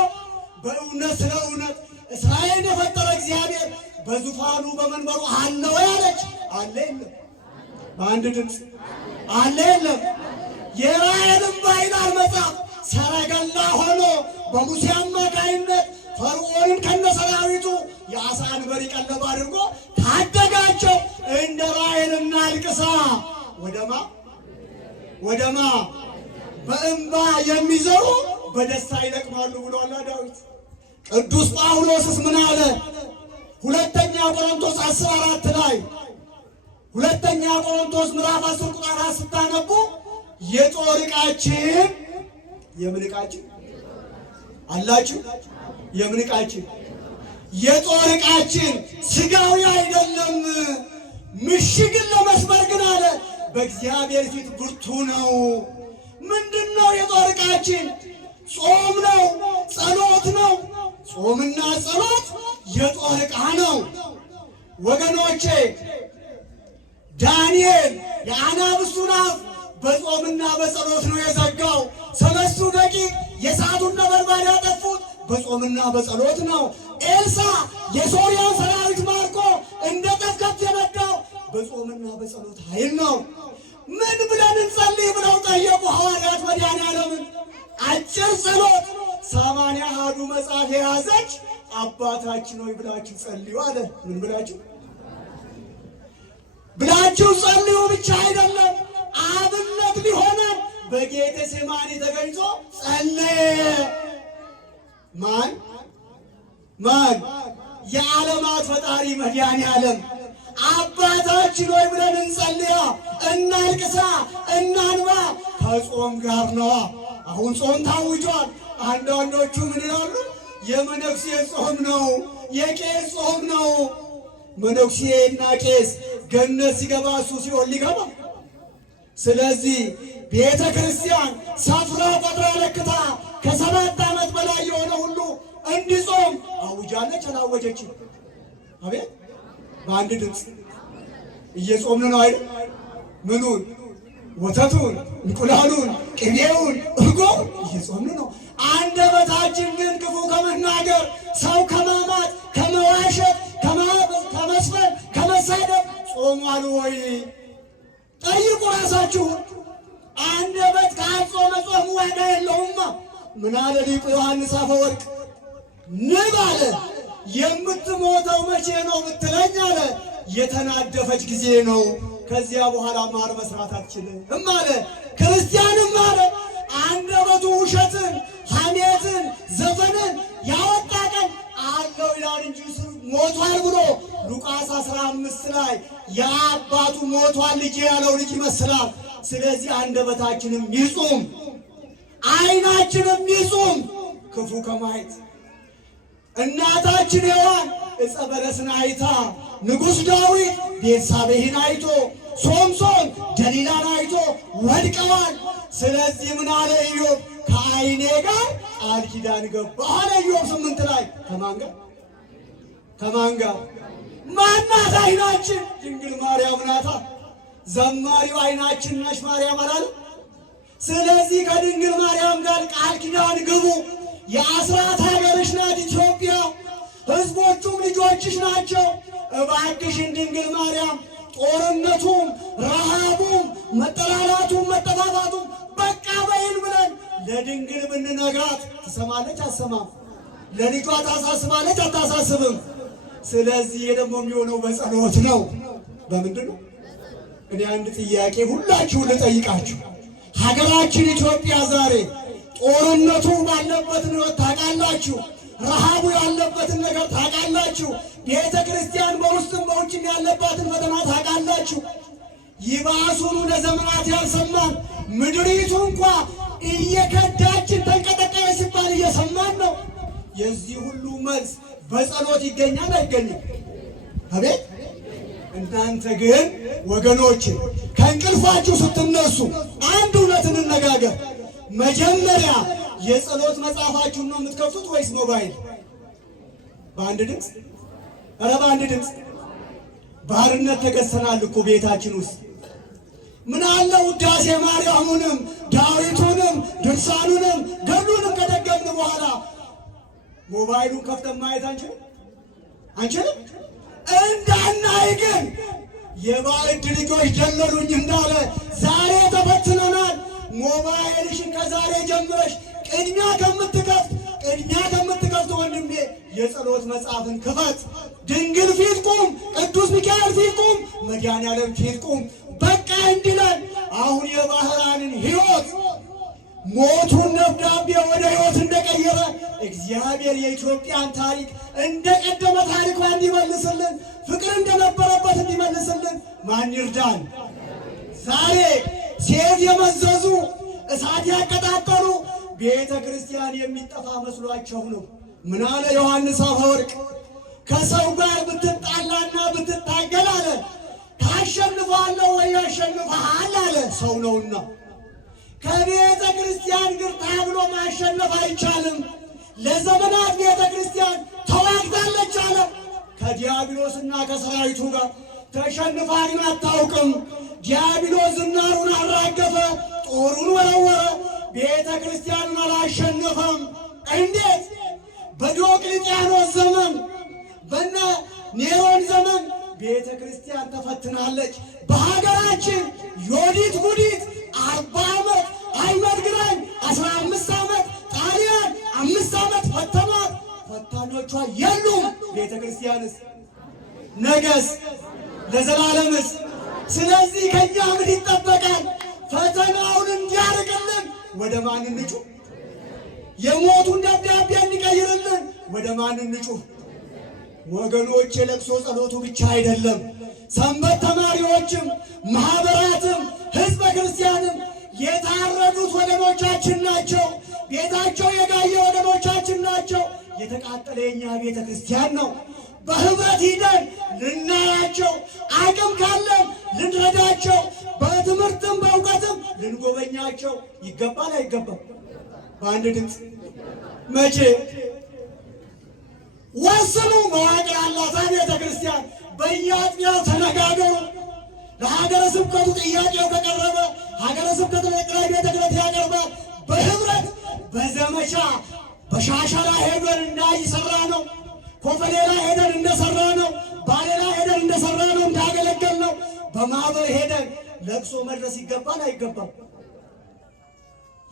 በእውነት ስለ እውነት እስራኤል የፈጠረ እግዚአብሔር በዙፋኑ በመንበሩ አለ ወይ አለች። አለ የለም? በአንድ ድምፅ አለ የለም? የራሔልም ባይላል መጽሐፍ ሰረገላ ሆኖ በሙሴ አማካይነት ፈርዖንን ከነሰራዊቱ የአሳ አንበሪ ቀለብ አድርጎ ታደጋቸው። እንደ ራሔል እናልቅሳ ወደማ በእንባ የሚዘሩ በደስታ ይለቅማሉ ብሏል ዳዊት። ቅዱስ ጳውሎስስ ምን አለ? ሁለተኛ ቆሮንቶስ 10:4 ላይ ሁለተኛ ቆሮንቶስ ምዕራፍ 10 ቁጥር 4 ስታነቡ የጦር ዕቃችን የምን ዕቃችን አላችሁ? የምን ዕቃችን? የጦር ዕቃችን ሥጋዊ አይደለም፣ ምሽግን ለመስበር ግን አለ በእግዚአብሔር ፊት ብርቱ ነው። ምንድነው የጦር ዕቃችን? ጾም ነው፣ ጸሎት ነው። ጾምና ጸሎት የጦር ዕቃ ነው ወገኖቼ። ዳንኤል የአናብስቱን አፍ በጾምና በጸሎት ነው የዘጋው። 3 ደቂቅ የእሳቱን ነበልባል ያጠፉት በጾምና በጸሎት ነው። ኤልሳ የሶርያን ሰራዊት ማርኮ እንደ ጠፍከፍ የነዳው በጾምና በጸሎት ኃይል ነው። ምን ብለን እንጸልይ ብለው ጠየቁ ሐዋርያት መድኃኔዓለምን። አጭር ጸሎት 80 አሐዱ መጽሐፍ የያዘች አባታችን ሆይ ብላችሁ ጸልዩ አለ። ምን ብላችሁ ጸልዩ ብቻ አይደለም፣ አብነት ሊሆነን በጌቴሴማኒ ተገኝቶ ጸለየ። ማን? የዓለማት ፈጣሪ መድኃኔዓለም አባታችን ሆይ ብለን እንጸልያ፣ እናልቅሳ፣ እናንባ። ከጾም ጋር ነዋ። አሁን ጾም ታውጇል። አንዳንዶቹ ምን ይላሉ? የመነኩሴ ጾም ነው፣ የቄስ ጾም ነው። መነኩሴና ቄስ ገነት ሲገባ እሱ ሲኦል ሊገባ። ስለዚህ ቤተ ክርስቲያን ሰፍራ ቆጥራ ለክታ ከ7 ዓመት በላይ የሆነ ሁሉ እንዲጾም አውጃለች። አላወጀችም? አቤት! በአንድ ድምፅ እየጾምን ነው አይደል? ምኑን? ወተቱን፣ እንቁላሉን፣ ቅቤውን፣ እርጎ እየጾምን ነው። አንደበታችን ግን ክፉ ከመናገር፣ ሰው ከማማት፣ ከመዋሸት፣ ከመስፈን፣ ከመሳደብ ጾሟል ወይ? ጠይቁ ራሳችሁን። አንደበት ካልጾመ ጾሙ ዋጋ የለውማ። ምን አለ ሊቁ ዮሐንስ አፈወርቅ? ንብ አለ የምትሞተው መቼ ነው ብትለኝ አለ የተናደፈች ጊዜ ነው። ከዚያ በኋላ ማር መስራት አትችልም አለ። ክርስቲያንም አለ አንደበቱ ውሸትን፣ ሐሜትን፣ ዘፈንን ያወጣ ቀን አለው ይላል እንጂ ሞቷል ብሎ ሉቃስ 15 ላይ የአባቱ ሞቷል ልጅ ያለው ልጅ ይመስላል። ስለዚህ አንደበታችንም ይጹም፣ ዓይናችንም ይጹም ክፉ ከማየት። እናታችን ሔዋን ዕፀ በለስን አይታ፣ ንጉሥ ዳዊት ቤርሳቤህን አይቶ፣ ሶምሶን ደሊላን አይቶ ወድቀዋል። ስለዚህ ምን አለ ኢዮብ? ከዓይኔ ጋር ቃል ኪዳን ገባሁ አለ ኢዮብ 8 ላይ። ከማን ጋር? ማናት ዓይናችን? ድንግል ማርያም ናታ። ዘማሪው ዓይናችን ነሽ ማርያም አላለ? ስለዚህ ከድንግል ማርያም ጋር ቃል ኪዳን ግቡ። የአስራት ሀገርሽ ናት ኢትዮጵያ፣ ሕዝቦቹም ልጆችሽ ናቸው። እባክሽን ድንግል ማርያም ጦርነቱም ረሃቡም መጠላላቱም መጠፋፋቱም በቃ በይን ብለን ለድንግል ብንነግራት ትሰማለች? አትሰማም? ለልጇ ታሳስባለች? አታሳስብም? ስለዚህ ደግሞ የሚሆነው በጸሎት ነው። በምንድን ነው? እኔ አንድ ጥያቄ ሁላችሁን ልጠይቃችሁ። ሀገራችን ኢትዮጵያ ዛሬ ጦርነቱ ባለበት ነው ታውቃላችሁ። ረሃቡ ያለበትን ነገር ታውቃላችሁ። ቤተ ክርስቲያን በውስጥም በውጭም ያለባትን ፈተና ታውቃላችሁ። ይባሱኑ ለዘመናት ያልሰማን ምድሪቱ እንኳ እየከዳችን ተንቀጠቀጠ ሲባል እየሰማን ነው። የዚህ ሁሉ መልስ በጸሎት ይገኛል አይገኝም? አቤት! እናንተ ግን ወገኖች ከእንቅልፋችሁ ስትነሱ አንድ እውነት እንነጋገር። መጀመሪያ የጸሎት መጽሐፋችሁን ነው የምትከፍቱት ወይስ ሞባይል? በአንድ ድምፅ? ኧረ በአንድ ድምፅ። ባርነት ተገዝተናል እኮ ቤታችን ውስጥ። ምን አለ ውዳሴ ማርያሙንም ዳዊቱንም ድርሳኑንም ገድሉንም ከደገምን በኋላ ሞባይሉን ከፍተን ማየት አንችልም? እንዳናይ ግን የባዕድ ልጆች ደለሉኝ እንዳለ ዛሬ ተፈትነናል። ሞባይልሽን ከዛሬ ጀምረሽ ቅድሚያ ከምትከፍት ወንድሜ የጸሎት መጽሐፍን ክፈት። ድንግል ፊት ቁም፣ ቅዱስ ሚካኤል ፊት ቁም፣ መድኃኔዓለም ፊት ቁም። በቃ እንዲለን አሁን የባህራንን ሕይወት ሞቱን ደብዳቤ ወደ ሕይወት እንደቀየረ እግዚአብሔር የኢትዮጵያን ታሪክ እንደቀደመ ታሪኳ እንዲመልስልን፣ ፍቅር እንደነበረበት እንዲመልስልን ማን ይርዳን? ዛሬ ሴት የመዘዙ እሳት ያቀጣጠሉ ቤተ ክርስቲያን የሚጠፋ መስሏቸው ነው። ምን አለ ዮሐንስ አፈወርቅ? ከሰው ጋር ብትጣላና ብትታገል አለ ታሸንፋለህ ወይ ያሸንፍሃል አለ። ሰው ነውና ከቤተ ክርስቲያን ጋር ታግሎ ማሸነፍ አይቻልም። ለዘመናት ቤተ ክርስቲያን ተዋግታለች አለ ከዲያብሎስና ከሰራዊቱ ጋር። ተሸንፋ ግን አታውቅም። ዲያብሎስ ዝናሩን አራገፈ፣ ጦሩን ወረወረ፣ ቤተ ክርስቲያንን አላሸነፈም። እንዴት? በዲዮቅልጥያኖስ ዘመን በነ ኔሮን ዘመን ቤተ ክርስቲያን ተፈትናለች። በሀገራችን ዮዲት ጉዲት 40 ዓመት አይመድ ግራኝ 15 ዓመት ጣሊያን 5 ዓመት ፈተኗት። ፈታኞቿ የሉም። ቤተ ክርስቲያንስ ነገስ ለዘላለምስ? ስለዚህ ከኛ ምን ይጠበቃል? ፈተናውን እንዲያርቅልን ወደ ማን እንጩህ? የሞቱን ደብዳቤ እንዲቀይርልን ወደ ማን እንጩህ? ወገኖች የለቅሶ ጸሎቱ ብቻ አይደለም። ሰንበት ተማሪዎችም ማህበራትም ህዝበ ክርስቲያንም የታረዱት ወገኖቻችን ናቸው። ቤታቸው የጋየ ወገኖቻችን ናቸው። የተቃጠለ የኛ ቤተ ክርስቲያን ነው። በህብረት ሂደን ልናያቸው፣ አቅም ካለን ልንረዳቸው፣ በትምህርትም በእውቀትም ልንጎበኛቸው ይገባል አይገባም? በአንድ ድምፅ መቼ ወስኑ። መዋቅር አላት ቤተ ክርስቲያን። በየአጥቢያው ተነጋገሩ። ለሀገረ ስብከቱ ጥያቄው ከቀረበ ሀገረ ስብከቱ ለጠቅላይ ቤተ ክህነት ያቀርባል። በህብረት በዘመቻ በሻሻላ ሄደን እንዳይሰራ ነው፣ ኮፈሌላ ሄደን እንደሰራ ነው፣ ባሌላ ሄደን እንደሰራ ነው፣ እንዳገለገል ነው። በማህበር ሄደን ለቅሶ መድረስ ይገባል አይገባም?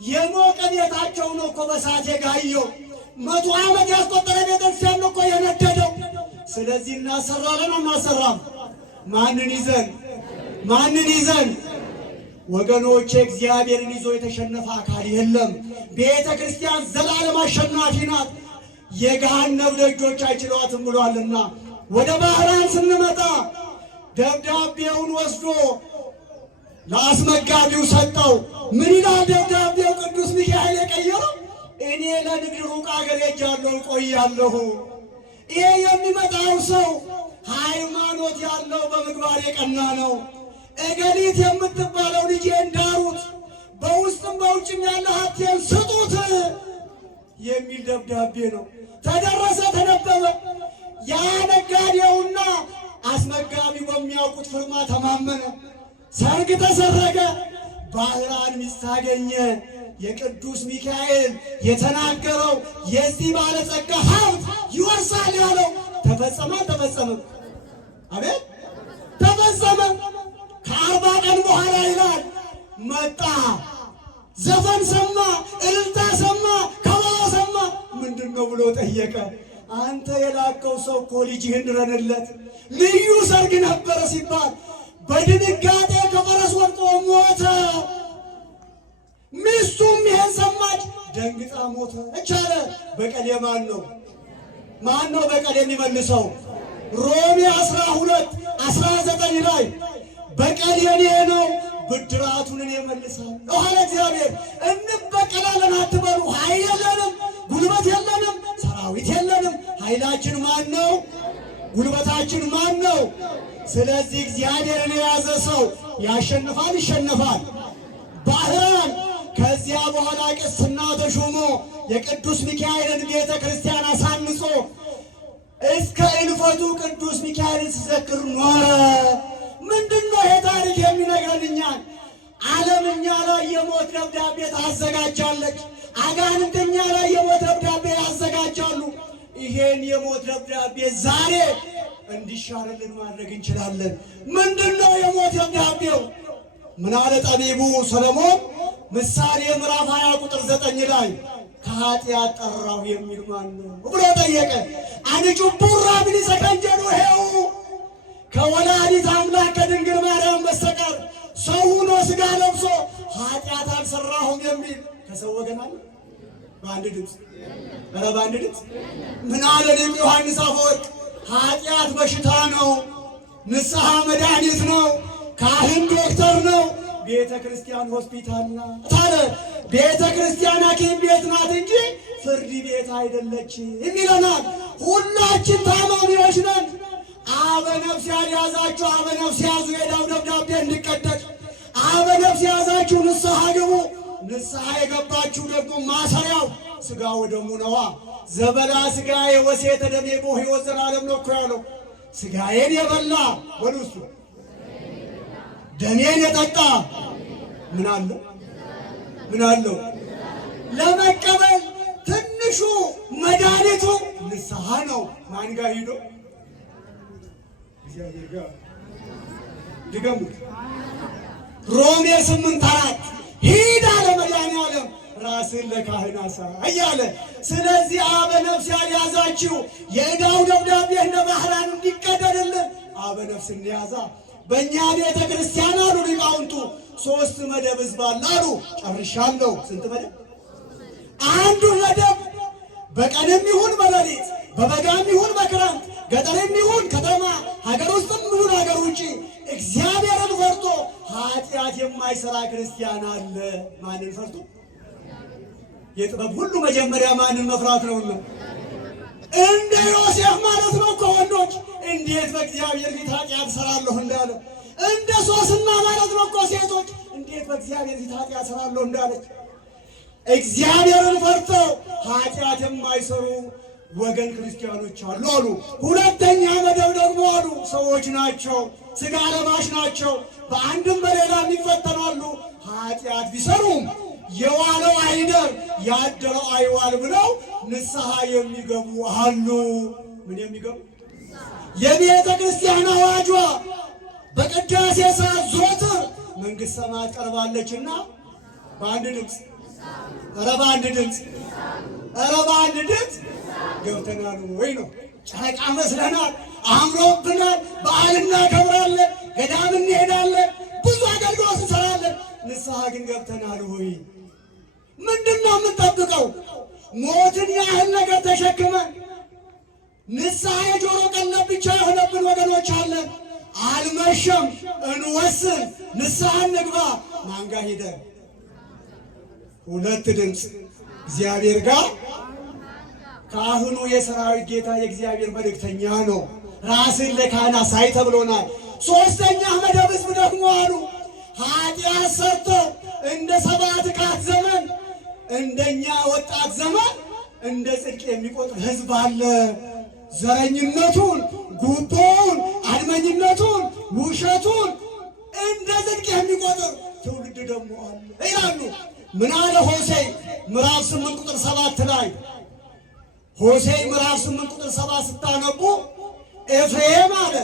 የሞቀ ቤታቸው ነው እኮ በሳት የጋየው። 100 ዓመት ያስቆጠረ ቤተክርስቲያን ነው እኮ የነደደው። ስለዚህ እናሰራለን አናሰራም? ማንን ይዘን? ወገኖቼ እግዚአብሔርን ይዞ የተሸነፈ አካል የለም። ቤተ ክርስቲያን ዘላለም አሸናፊ ናት። የገሃነም ደጆች አይችሏትም ብሏልና። ወደ ባህራን ስንመጣ ደብዳቤውን ወስዶ ለአስመጋቢው ሰጠው። ምን ይላል ደብዳቤው? ቅዱስ ሚካኤል የቀየረው እኔ ለንግድ ሩቅ አገር ሄጃለሁ እቆያለሁ። ይሄ የሚመጣው ሰው ሃይማኖት ያለው በምግባር የቀና ነው። እገሊት የምትባለው ልጄ እንዳሩት በውስጥም በውጭም ያለ ሀብቴን ስጡት የሚል ደብዳቤ ነው። ተደረሰ፣ ተነበበ። ያ ነጋዴውና አስመጋቢው በሚያውቁት ፍርማ ተማመነ። ሰርግ ተሰረገ። ባህራን ሚስት አገኘ። የቅዱስ ሚካኤል የተናገረው የዚህ ባለጸጋ ሀብት ይወርሳል ያለው ተፈጸመ አልተፈጸመም? አቤት! ተፈጸመ። ከ40 ቀን በኋላ ይላል መጣ። ዘፈን ሰማ፣ እልልታ ሰማ፣ ከበሮ ሰማ። ምንድን ነው ብሎ ጠየቀ። አንተ የላከው ሰው እኮ ልጅህን ረንለት ልዩ ሰርግ ነበረ ሲባል በድንጋጤ ከፈረስ ወድቆ ሞተ። ሚስቱም ይሄን ሰማች፣ ደንግጣ ሞተ እቻለ። በቀል የማን ነው? ማን ነው በቀል የሚመልሰው? ሮሜ 12:19 ላይ በቀል የኔ ነው ብድራቱን እኔ እመልሳለሁ አለ እግዚአብሔር። እንበቀላለን አትበሉ። ኃይል የለንም፣ ጉልበት የለንም፣ ሰራዊት የለንም። ኃይላችን ማን ነው? ጉልበታችን ማን ነው? ስለዚህ እግዚአብሔርን የያዘ ሰው ያሸንፋል፣ ይሸነፋል። ባህራን ከዚያ በኋላ ቅስና ተሾሞ የቅዱስ ሚካኤልን ቤተ ክርስቲያን አሳንጾ እስከ እልፈቱ ቅዱስ ሚካኤልን ሲዘክር ኖረ። ምንድነው ይሄ ታሪክ የሚነግረን? ዓለም እኛ ላይ የሞት ደብዳቤ ታዘጋጃለች። አጋንንት እኛ ላይ የሞት ደብዳቤ ያዘጋጃሉ። ይሄን የሞት ደብዳቤ ዛሬ እንዲሻርልን ማድረግ እንችላለን። ምንድነው የሞት ደብዳቤው? ምን አለ ጠቢቡ ሰለሞን? ምሳሌ ምዕራፍ 20:9 ላይ ከኃጢአት ጠራሁ የሚል ማን ነው ብሎ ጠየቀ። አንጩ ቡራ ምን ሰከንጀሉ ሄው ከወላዲት አምላክ ከድንግል ማርያም በስተቀር ሰው ሆኖ ሥጋ ለብሶ ኃጢአት አልሰራሁም የሚል ከሰው ወገን አለ? በአንድ ድምፅ ኧረ በአንድ ድምፅ ምን አለ ሊቁ ዮሐንስ አፈወርቅ? ኃጢአት በሽታ ነው፣ ንስሐ መድኃኒት ነው፣ ካህን ዶክተር ነው፣ ቤተ ክርስቲያን ሆስፒታል ናት አለ። ቤተ ክርስቲያን ሐኪም ቤት ናት እንጂ ፍርድ ቤት አይደለችም ይለናል። ሁላችን ታማሚዎች ነን። አበ ነፍስ ያልያዛችሁ አበ ነፍስ ያዙ፣ የዕዳው ደብዳቤ እንዲቀደድ። አበ ነፍስ ያዛችሁ ንስሐ ግቡ። ንስሐ የገባችሁ ደግሞ ማሰሪያው ሥጋ ወደሙ ነዋ። ዘበላ ሥጋዬ ወሴተ ደሜ በሕይወት ዘላለም ነው እኮ ያለው። ሥጋዬን የበላ በሉ እሱ ደሜን የጠጣ ምን አለው? ምን አለው? ለመቀበል ትንሹ መድኃኒቱ ንስሐ ነው። ማን ጋር ሂዶ? እግዚአብሔር ጋር። ድገሙት። ሮሜ 8:4 ሂድ አለ መድኃኒዓለም ራስን ለካህን አሳይ አለ። ስለዚህ አበ ነፍስ ያልያዛችሁ የዕዳው ደብዳቤ እንደ ባህራን እንዲቀደድልን አበ ነፍስ እንያዛ። በእኛ ቤተ ክርስቲያን አሉ ሊቃውንቱ 3 መደብ ሕዝብ አለ አሉ። ጨርሻለሁ። ስንት መደብ? አንዱ መደብ በቀንም ይሁን በሌሊት በበጋም ይሁን በክረምት ገጠርም ይሁን ከተማ ሀገር ውስጥም ይሁን ሀገር ውጭ እግዚአብሔርን ፈርቶ ኃጢአት የማይሰራ ክርስቲያን አለ። ማንን ፈርቶ? የጥበብ ሁሉ መጀመሪያ ማንን መፍራት ነውና እንደ ዮሴፍ ማለት ነው እኮ ወንዶች እንዴት በእግዚአብሔር ፊት ኃጢአት እሰራለሁ እንዳለ፣ እንደ ሶስና ማለት ነው እኮ ሴቶች እንዴት በእግዚአብሔር ፊት ኃጢአት እሰራለሁ እንዳለች። እግዚአብሔርን ፈርተው ኃጢአት የማይሰሩ ወገን ክርስቲያኖች አሉ አሉ። ሁለተኛ መደብ ደግሞ አሉ ሰዎች ናቸው፣ ሥጋ ለባሽ ናቸው። በአንድም በሌላም ይፈተናሉ። ኃጢአት ቢሰሩም የዋለው አይደር ያደረው አይዋል ብለው ንስሐ የሚገቡ አሉ። ምን የሚገቡ? የቤተ ክርስቲያን አዋጇ በቅዳሴ ሰዓት ዘወትር መንግሥተ ሰማያት ቀርባለችና በአንድ ድምፅ ኧረ በአንድ ድምፅ ኧረ በአንድ ድምፅ ገብተናል ወይ ነው። ጨረቃ መስለናል፣ አምሮብናል፣ በዓል እናከብራለን፣ ገዳም እንሄዳለን፣ ብዙ አገልግሎት እንሰራለን። ንስሐ ግን ገብተናል ወይ? ምንድን ነው የምንጠብቀው? ሞትን ያህል ነገር ተሸክመን ንስሐ የጆሮ ቀለብ ብቻ የሆነብን ወገኖች አለን። አልመሸም፣ እንወስን፣ ንስሐ እንግባ። ማን ጋር ሄደን? ሁለት ድምፅ እግዚአብሔር ጋር። ካህኑ የሰራዊት ጌታ የእግዚአብሔር መልእክተኛ ነው። ራስን ለካህን አሳይ ተብሎናል። ሦስተኛ መደብ ሕዝብ ደግሞ አሉ ኃጢአት ሰርተው እንደ ሰባት ካት ዘመን እንደኛ ወጣት ዘመን እንደ ጽድቅ የሚቆጥር ሕዝብ አለ። ዘረኝነቱን፣ ጉቦውን፣ አድመኝነቱን፣ ውሸቱን እንደ ጽድቅ የሚቆጥር ትውልድ ደግሞ አለ ይላሉ። ምን አለ ሆሴዕ ምዕራፍ 8:7 ላይ? ሆሴዕ ምዕራፍ 8:7 ስታነቡ ኤፍሬም አለ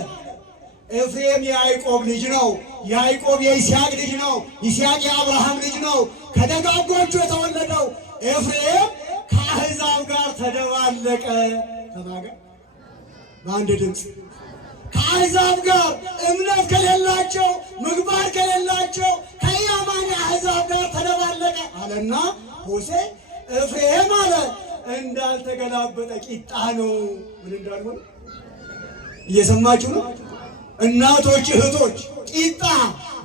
ኤፍሬም የያዕቆብ ልጅ ነው። ያዕቆብ የይስሐቅ ልጅ ነው። ይስሐቅ የአብርሃም ልጅ ነው። ከደጋጎቹ የተወለደው ኤፍሬም ከአሕዛብ ጋር ተደባለቀ። ከማን ጋር? በአንድ ድምፅ ከአሕዛብ ጋር፣ እምነት ከሌላቸው ምግባር ከሌላቸው ከያማን አሕዛብ ጋር ተደባለቀ አለና ሆሴዕ ኤፍሬም አለ እንዳልተገላበጠ ቂጣ ነው። ምን እንዳልሆነ እየሰማችሁ ነው እናቶች እህቶች? ቂጣ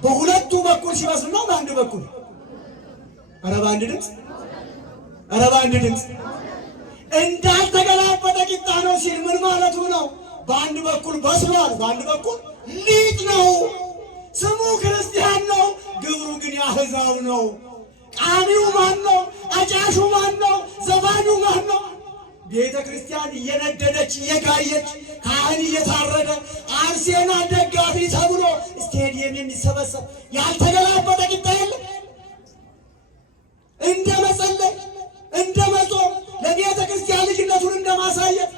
በሁለቱ በኩል ሲመስል ነው በአንድ በኩል? ኧረ በአንድ ድምፅ፣ ኧረ በአንድ ድምፅ። እንዳልተገላበጠ ቂጣ ነው ሲል ምን ማለቱ ነው? በአንድ በኩል በስሏል፣ በአንድ በኩል ሊጥ ነው። ስሙ ክርስቲያን ነው፣ ግብሩ ግን የአሕዛብ ነው። ቃሚው ማን ነው? አጫሹ ማን ነው? ዘፋኙ ማን ነው? ቤተ ክርስቲያን እየነደደች እየጋየች ካህን እየታረደ አርሴማ ደጋፊ ተብሎ ስቴዲየም የሚሰበሰብ ያልተገላበጠ ቂጣ የለም። እንደ መጸለይ እንደ መጾም ለቤተ ክርስቲያን ልጅነቱን እንደማሳየት።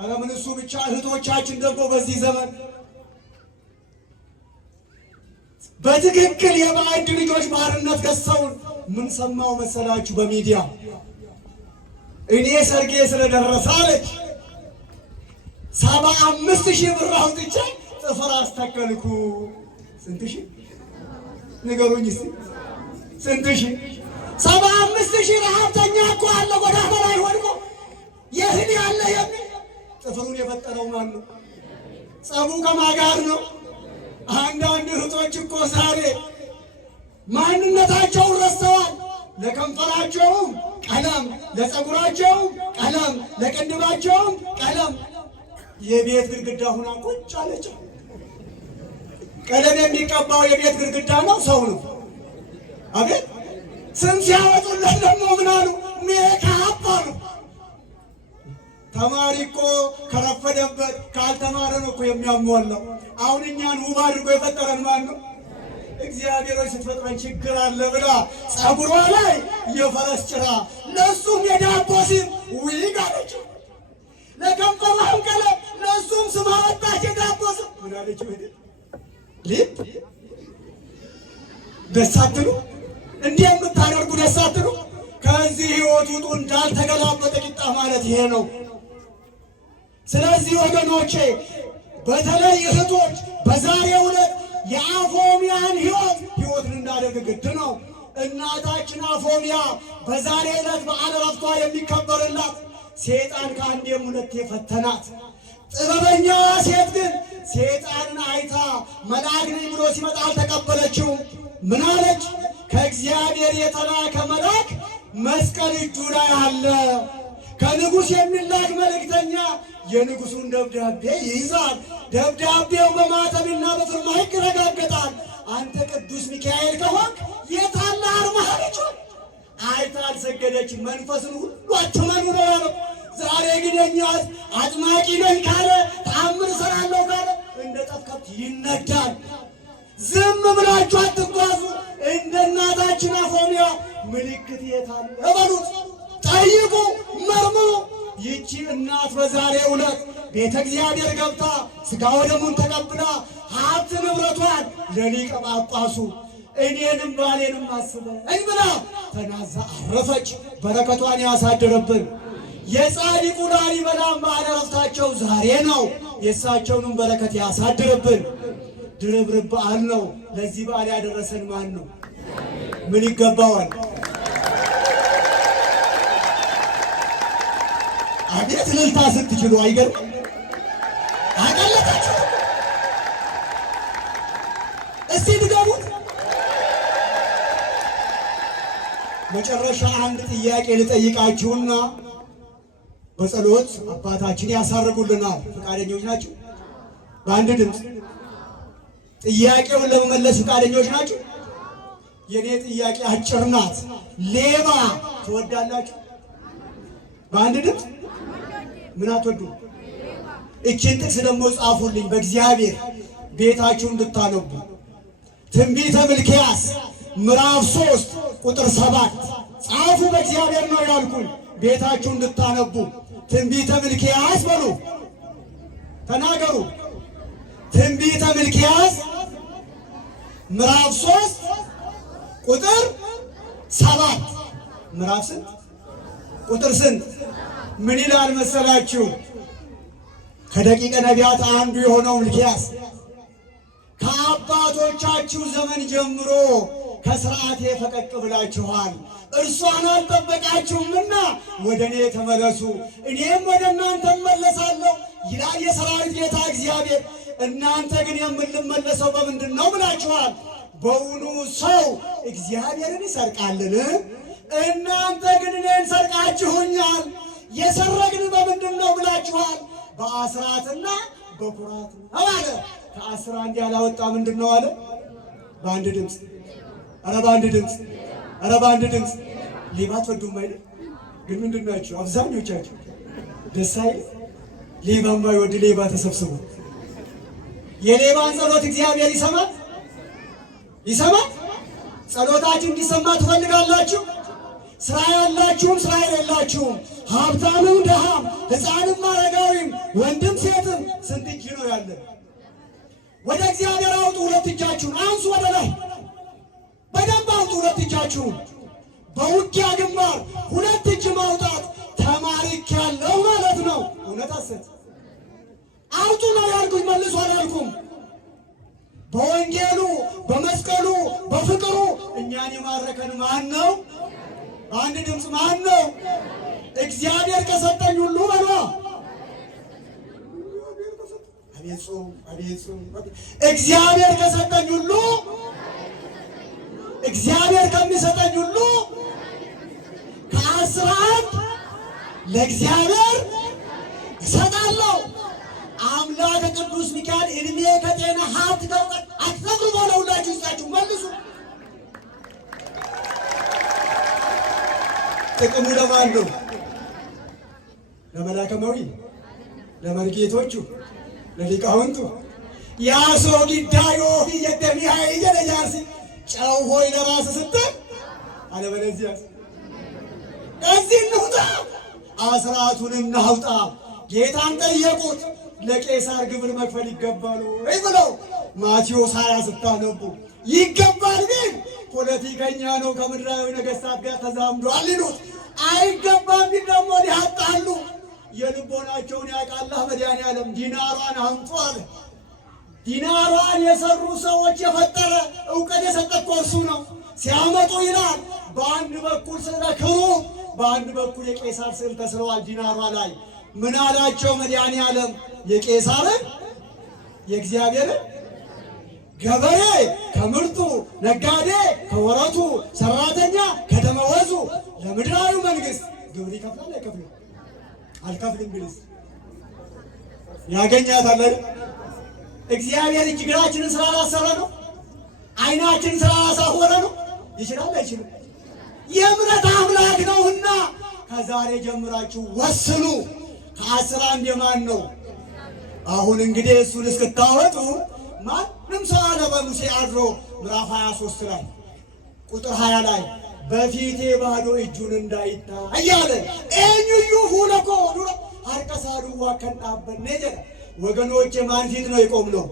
ኧረ ምን እሱ ብቻ! እህቶቻችን ደግሞ በዚህ ዘመን በትክክል የባዕድ ልጆች ባርነት ገዝተውን ምን ሰማው መሰላችሁ? በሚዲያ እኔ ሰርጌ ስለደረሰ አለች 75,000 ብር አውጥቼ ጥፍር አስተከልኩ። ስንት ሺህ ንገሩኝ እስኪ? ስንት ሺህ? 75,000 ረሀብተኛ እኮ አለ ጎዳና ላይ ወድቆ ይህን ያለ የሚል ጥፍሩን የፈጠረው ማን ነው? ጸቡ ከማን ጋር ነው? አንዳንድ እህቶች እኮ ዛሬ ማንነታቸውን ረስተዋል። ለከንፈራቸውም ቀለም፣ ለፀጉራቸውም ቀለም፣ ለቅንድባቸውም ቀለም። የቤት ግድግዳ ሁና ቁጭ አለች። ቀለም የሚቀባው የቤት ግድግዳ ነው ሰው ነው? አቤት! ስም ሲያወጡለት ደግሞ ምን አሉ? ሜካፕ አሉ። ተማሪ እኮ ከረፈደበት ካልተማረ ነው እኮ የሚያሟላው። አሁን እኛን ውብ አድርጎ የፈጠረን ማን ነው? እግዚአብሔሮች ስትፈጥረን ችግር አለ ብላ ፀጉሯ ላይ የፈረስ ጭራ ለሱም የዳቦ ሲም ዊግ አለች። ለከንፈሯም ቀለም ለሱም ስም አወጣች የዳቦ ስም። ምን አለች? ሊፕ ደስ አትሉ? እንዲህ የምታደርጉ ደስ አትሉ? ከዚህ ሕይወት ውጡ። እንዳልተገላበጠ ቂጣ ማለት ይሄ ነው። ስለዚህ ወገኖቼ በተለይ እህቶች በዛሬው ዕለት የአፎሚያን ሕይወት ልናደርግ ግድ ነው። እናታችን አፎሚያ በዛሬ ዕለት በዓለ ዕረፍቷ የሚከበርላት ሴጣን ከአንዴም ሁለቴ ፈተናት። ጥበበኛዋ ሴት ግን ሴጣንን አይታ መልአክ ነኝ ብሎ ሲመጣ አልተቀበለችውም። ምን አለች? ከእግዚአብሔር የተላከ መልአክ መስቀል እጁ ላይ አለ። ከንጉሥ የሚላክ መልእክተኛ የንጉሡን ደብዳቤ ይይዛል። ደብዳቤው በማተምና በፊርማ ይረጋገጣል። አንተ ቅዱስ ሚካኤል ከሆንክ የት አለ አርማህ አለችው። አይታ አልሰገደች። መንፈስን ሁሉ አትመኑ ነው ያለው። ዛሬ ግን የእኛ አጥማቂ ነኝ ካለ ተአምር እሰራለሁ ካለ እንደ ጠፍ ከብት ይነዳል። ዝም ብላችሁ አትጓዙ። እንደ እናታችን አፎሚያ ምልክት የት አለ በሉት፣ ጠይቁ፣ መርምሩ። ይቺ እናት በዛሬው ዕለት ቤተ እግዚአብሔር ገብታ ሥጋ ወደሙን ተቀብላ ሀብት ንብረቷን ለሊቀ ጳጳሱ እኔንም ባሌንም አስበኝ ብላ ተናዛ አረፈች። በረከቷን ያሳድርብን። የጻድቁ ላሊበላም በዓለ ዕረፍታቸው ዛሬ ነው። የእሳቸውንም በረከት ያሳድርብን። ድርብርብ በዓል ነው። ለዚህ በዓል ያደረሰን ማን ነው? ምን ይገባዋል? አቤት እልልታ ስትችሉ አይገርም? አቀለጣችሁ። እስቲ ድገሙት። መጨረሻ አንድ ጥያቄ ልጠይቃችሁና በጸሎት አባታችን ያሳርጉልናል። ፈቃደኞች ናችሁ? በአንድ ድምፅ ጥያቄውን ለመመለስ ፈቃደኞች ናችሁ? የኔ ጥያቄ አጭር ናት። ሌባ ትወዳላችሁ? በአንድ ድምፅ ምን አትወዱ? እችን ጥቅስ ደግሞ ጻፉልኝ በእግዚአብሔር ቤታችሁ እንድታነቡ። ትንቢተ ሚልክያስ ምዕራፍ 3 ቁጥር 7 ጻፉ። በእግዚአብሔር ነው ያልኩኝ ቤታችሁ እንድታነቡ። ትንቢተ ሚልክያስ በሉ፣ ተናገሩ። ትንቢተ ሚልክያስ ምዕራፍ 3 ቁጥር 7 ምዕራፍ ስንት ቁጥር ስንት ምን ይላል መሰላችሁ? ከደቂቀ ነቢያት አንዱ የሆነው ሚልክያስ ከአባቶቻችሁ ዘመን ጀምሮ ከሥርዓቴ ፈቀቅ ብላችኋል፣ እርሷን አልጠበቃችሁምና ወደ እኔ ተመለሱ፣ እኔም ወደ እናንተ እመለሳለሁ ይላል የሠራዊት ጌታ እግዚአብሔር። እናንተ ግን የምንመለሰው በምንድን ነው ብላችኋል። በውኑ ሰው እግዚአብሔርን ይሰርቃልን? እናንተ ግን እኔን ሰርቃችሁኛል። የሰረቅን በምንድን ነው ብላችኋል። በአስራትና በኩራት ነው አለ። ከአስራ አንድ ያላወጣ ምንድን ነው አለ? በአንድ ድምፅ። ኧረ በአንድ ድምፅ፣ ኧረ በአንድ ድምፅ። ሌባ ትወዱም አይደል? ግን ምንድን ናቸው አብዛኞቻችሁ? ደስ አይል? ሌባ የማይወድ ሌባ ተሰብስቦ የሌባን ጸሎት እግዚአብሔር ይሰማል? ይሰማል? ጸሎታችሁ እንዲሰማ ትፈልጋላችሁ? ስራ ያላችሁም ስራ የሌላችሁም፣ ሀብታምም ድሃም፣ ሕፃንም አረጋዊም፣ ወንድም ሴትም ስንት እጅ ነው ያለን? ወደ እግዚአብሔር አውጡ ሁለት እጃችሁን፣ አንሱ ወደ ላይ በደንብ አውጡ ሁለት እጃችሁን። በውጊያ ግንባር ሁለት እጅ ማውጣት ተማርኬያለሁ ማለት ነው። እውነት ሐሰት? አውጡ ነው ያልኩኝ፣ መልሱ አላልኩም። በወንጌሉ በመስቀሉ በፍቅሩ እኛን የማረከን ማን ነው? በአንድ ድምፅ ማን ነው? እግዚአብሔር ከሰጠኝ ሁሉ በሏ። አቤት ጾም፣ አቤት ጾም። እግዚአብሔር ከሰጠኝ ሁሉ፣ እግዚአብሔር ከሚሰጠኝ ሁሉ ከአስራ አንድ ለእግዚአብሔር እሰጣለሁ። አምላክ ቅዱስ ሚካኤል እድሜ ከጤና ሀብት ከእውቀት አትነግሩ ለሁላችሁ ይስጣችሁ። መልሱ። ጥቅሙ ለማን ነው? ለመላከማዊ፣ ለመርጌቶቹ፣ ለሊቃውንቱ። ያሶ ጊዳዮ የደሚያይ የለያሲ ጨው ሆይ ለራስ ስትል አለበለዚያ እዚህ እንውጣ፣ አስራቱን እናውጣ። ጌታን ጠየቁት፣ ለቄሳር ግብር መክፈል ይገባሉ ወይ ብለው ማቴዎስ 20 ስታነቡ ይገባል፣ ግን ፖለቲከኛ ነው ከምድራዊ ነገሥታት ጋር ተዛምዷል ይሉት። አይገባም ግን ደግሞ ሊያጣሉ የልቦናቸውን ያውቃል መድኃኒዓለም። ዲናሯን አምጡ አለ። ዲናሯን የሰሩ ሰዎች የፈጠረ እውቀት የሰጠ እኮ እርሱ ነው። ሲያመጡ ይላል በአንድ በኩል ስዕለ ክሩብ፣ በአንድ በኩል የቄሳር ስዕል ተስለዋል ዲናሯ ላይ። ምን አላቸው መድኃኒዓለም? የቄሳርን የእግዚአብሔርን፣ ገበሬ ከምርቱ፣ ነጋዴ ከወረቱ፣ ሰራተኛ ከደመወዙ ለምድራዊ መንግስት ግብር ይከፍላል አይከፍልም? አልከፍልም ቢልስ ያገኛታል? እግዚአብሔር እጅ እግራችንን ስላላሰረ ነው? ዓይናችንን ስላላሳወረ ነው? ይችላል አይችልም? የእምነት አምላክ ነውና ከዛሬ ጀምራችሁ ወስኑ። ከአስራ አንድ የማን ነው? አሁን እንግዲህ እሱን እስክታወጡ ማንም ሰው አለ በሙሴ አድሮ ምዕራፍ 23 ላይ ቁጥር 20 ላይ በፊቴ ባዶ እጁን እንዳይታይ እያለ ኤኝዩ ሁለኮ ዱሮ አርቀሳዱ ዋከንጣበን ነጀ ወገኖች ማን ፊት ነው የቆምነው?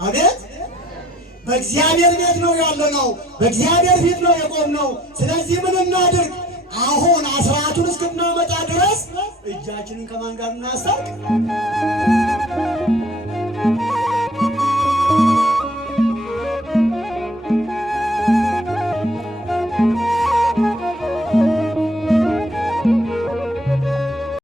አቤት በእግዚአብሔር ቤት ነው ያለነው። በእግዚአብሔር ፊት ነው የቆምነው። ስለዚህ ምን እናድርግ? አሁን አስራቱን እስክናመጣ ድረስ እጃችንን ከማን ጋር እናስታርቅ?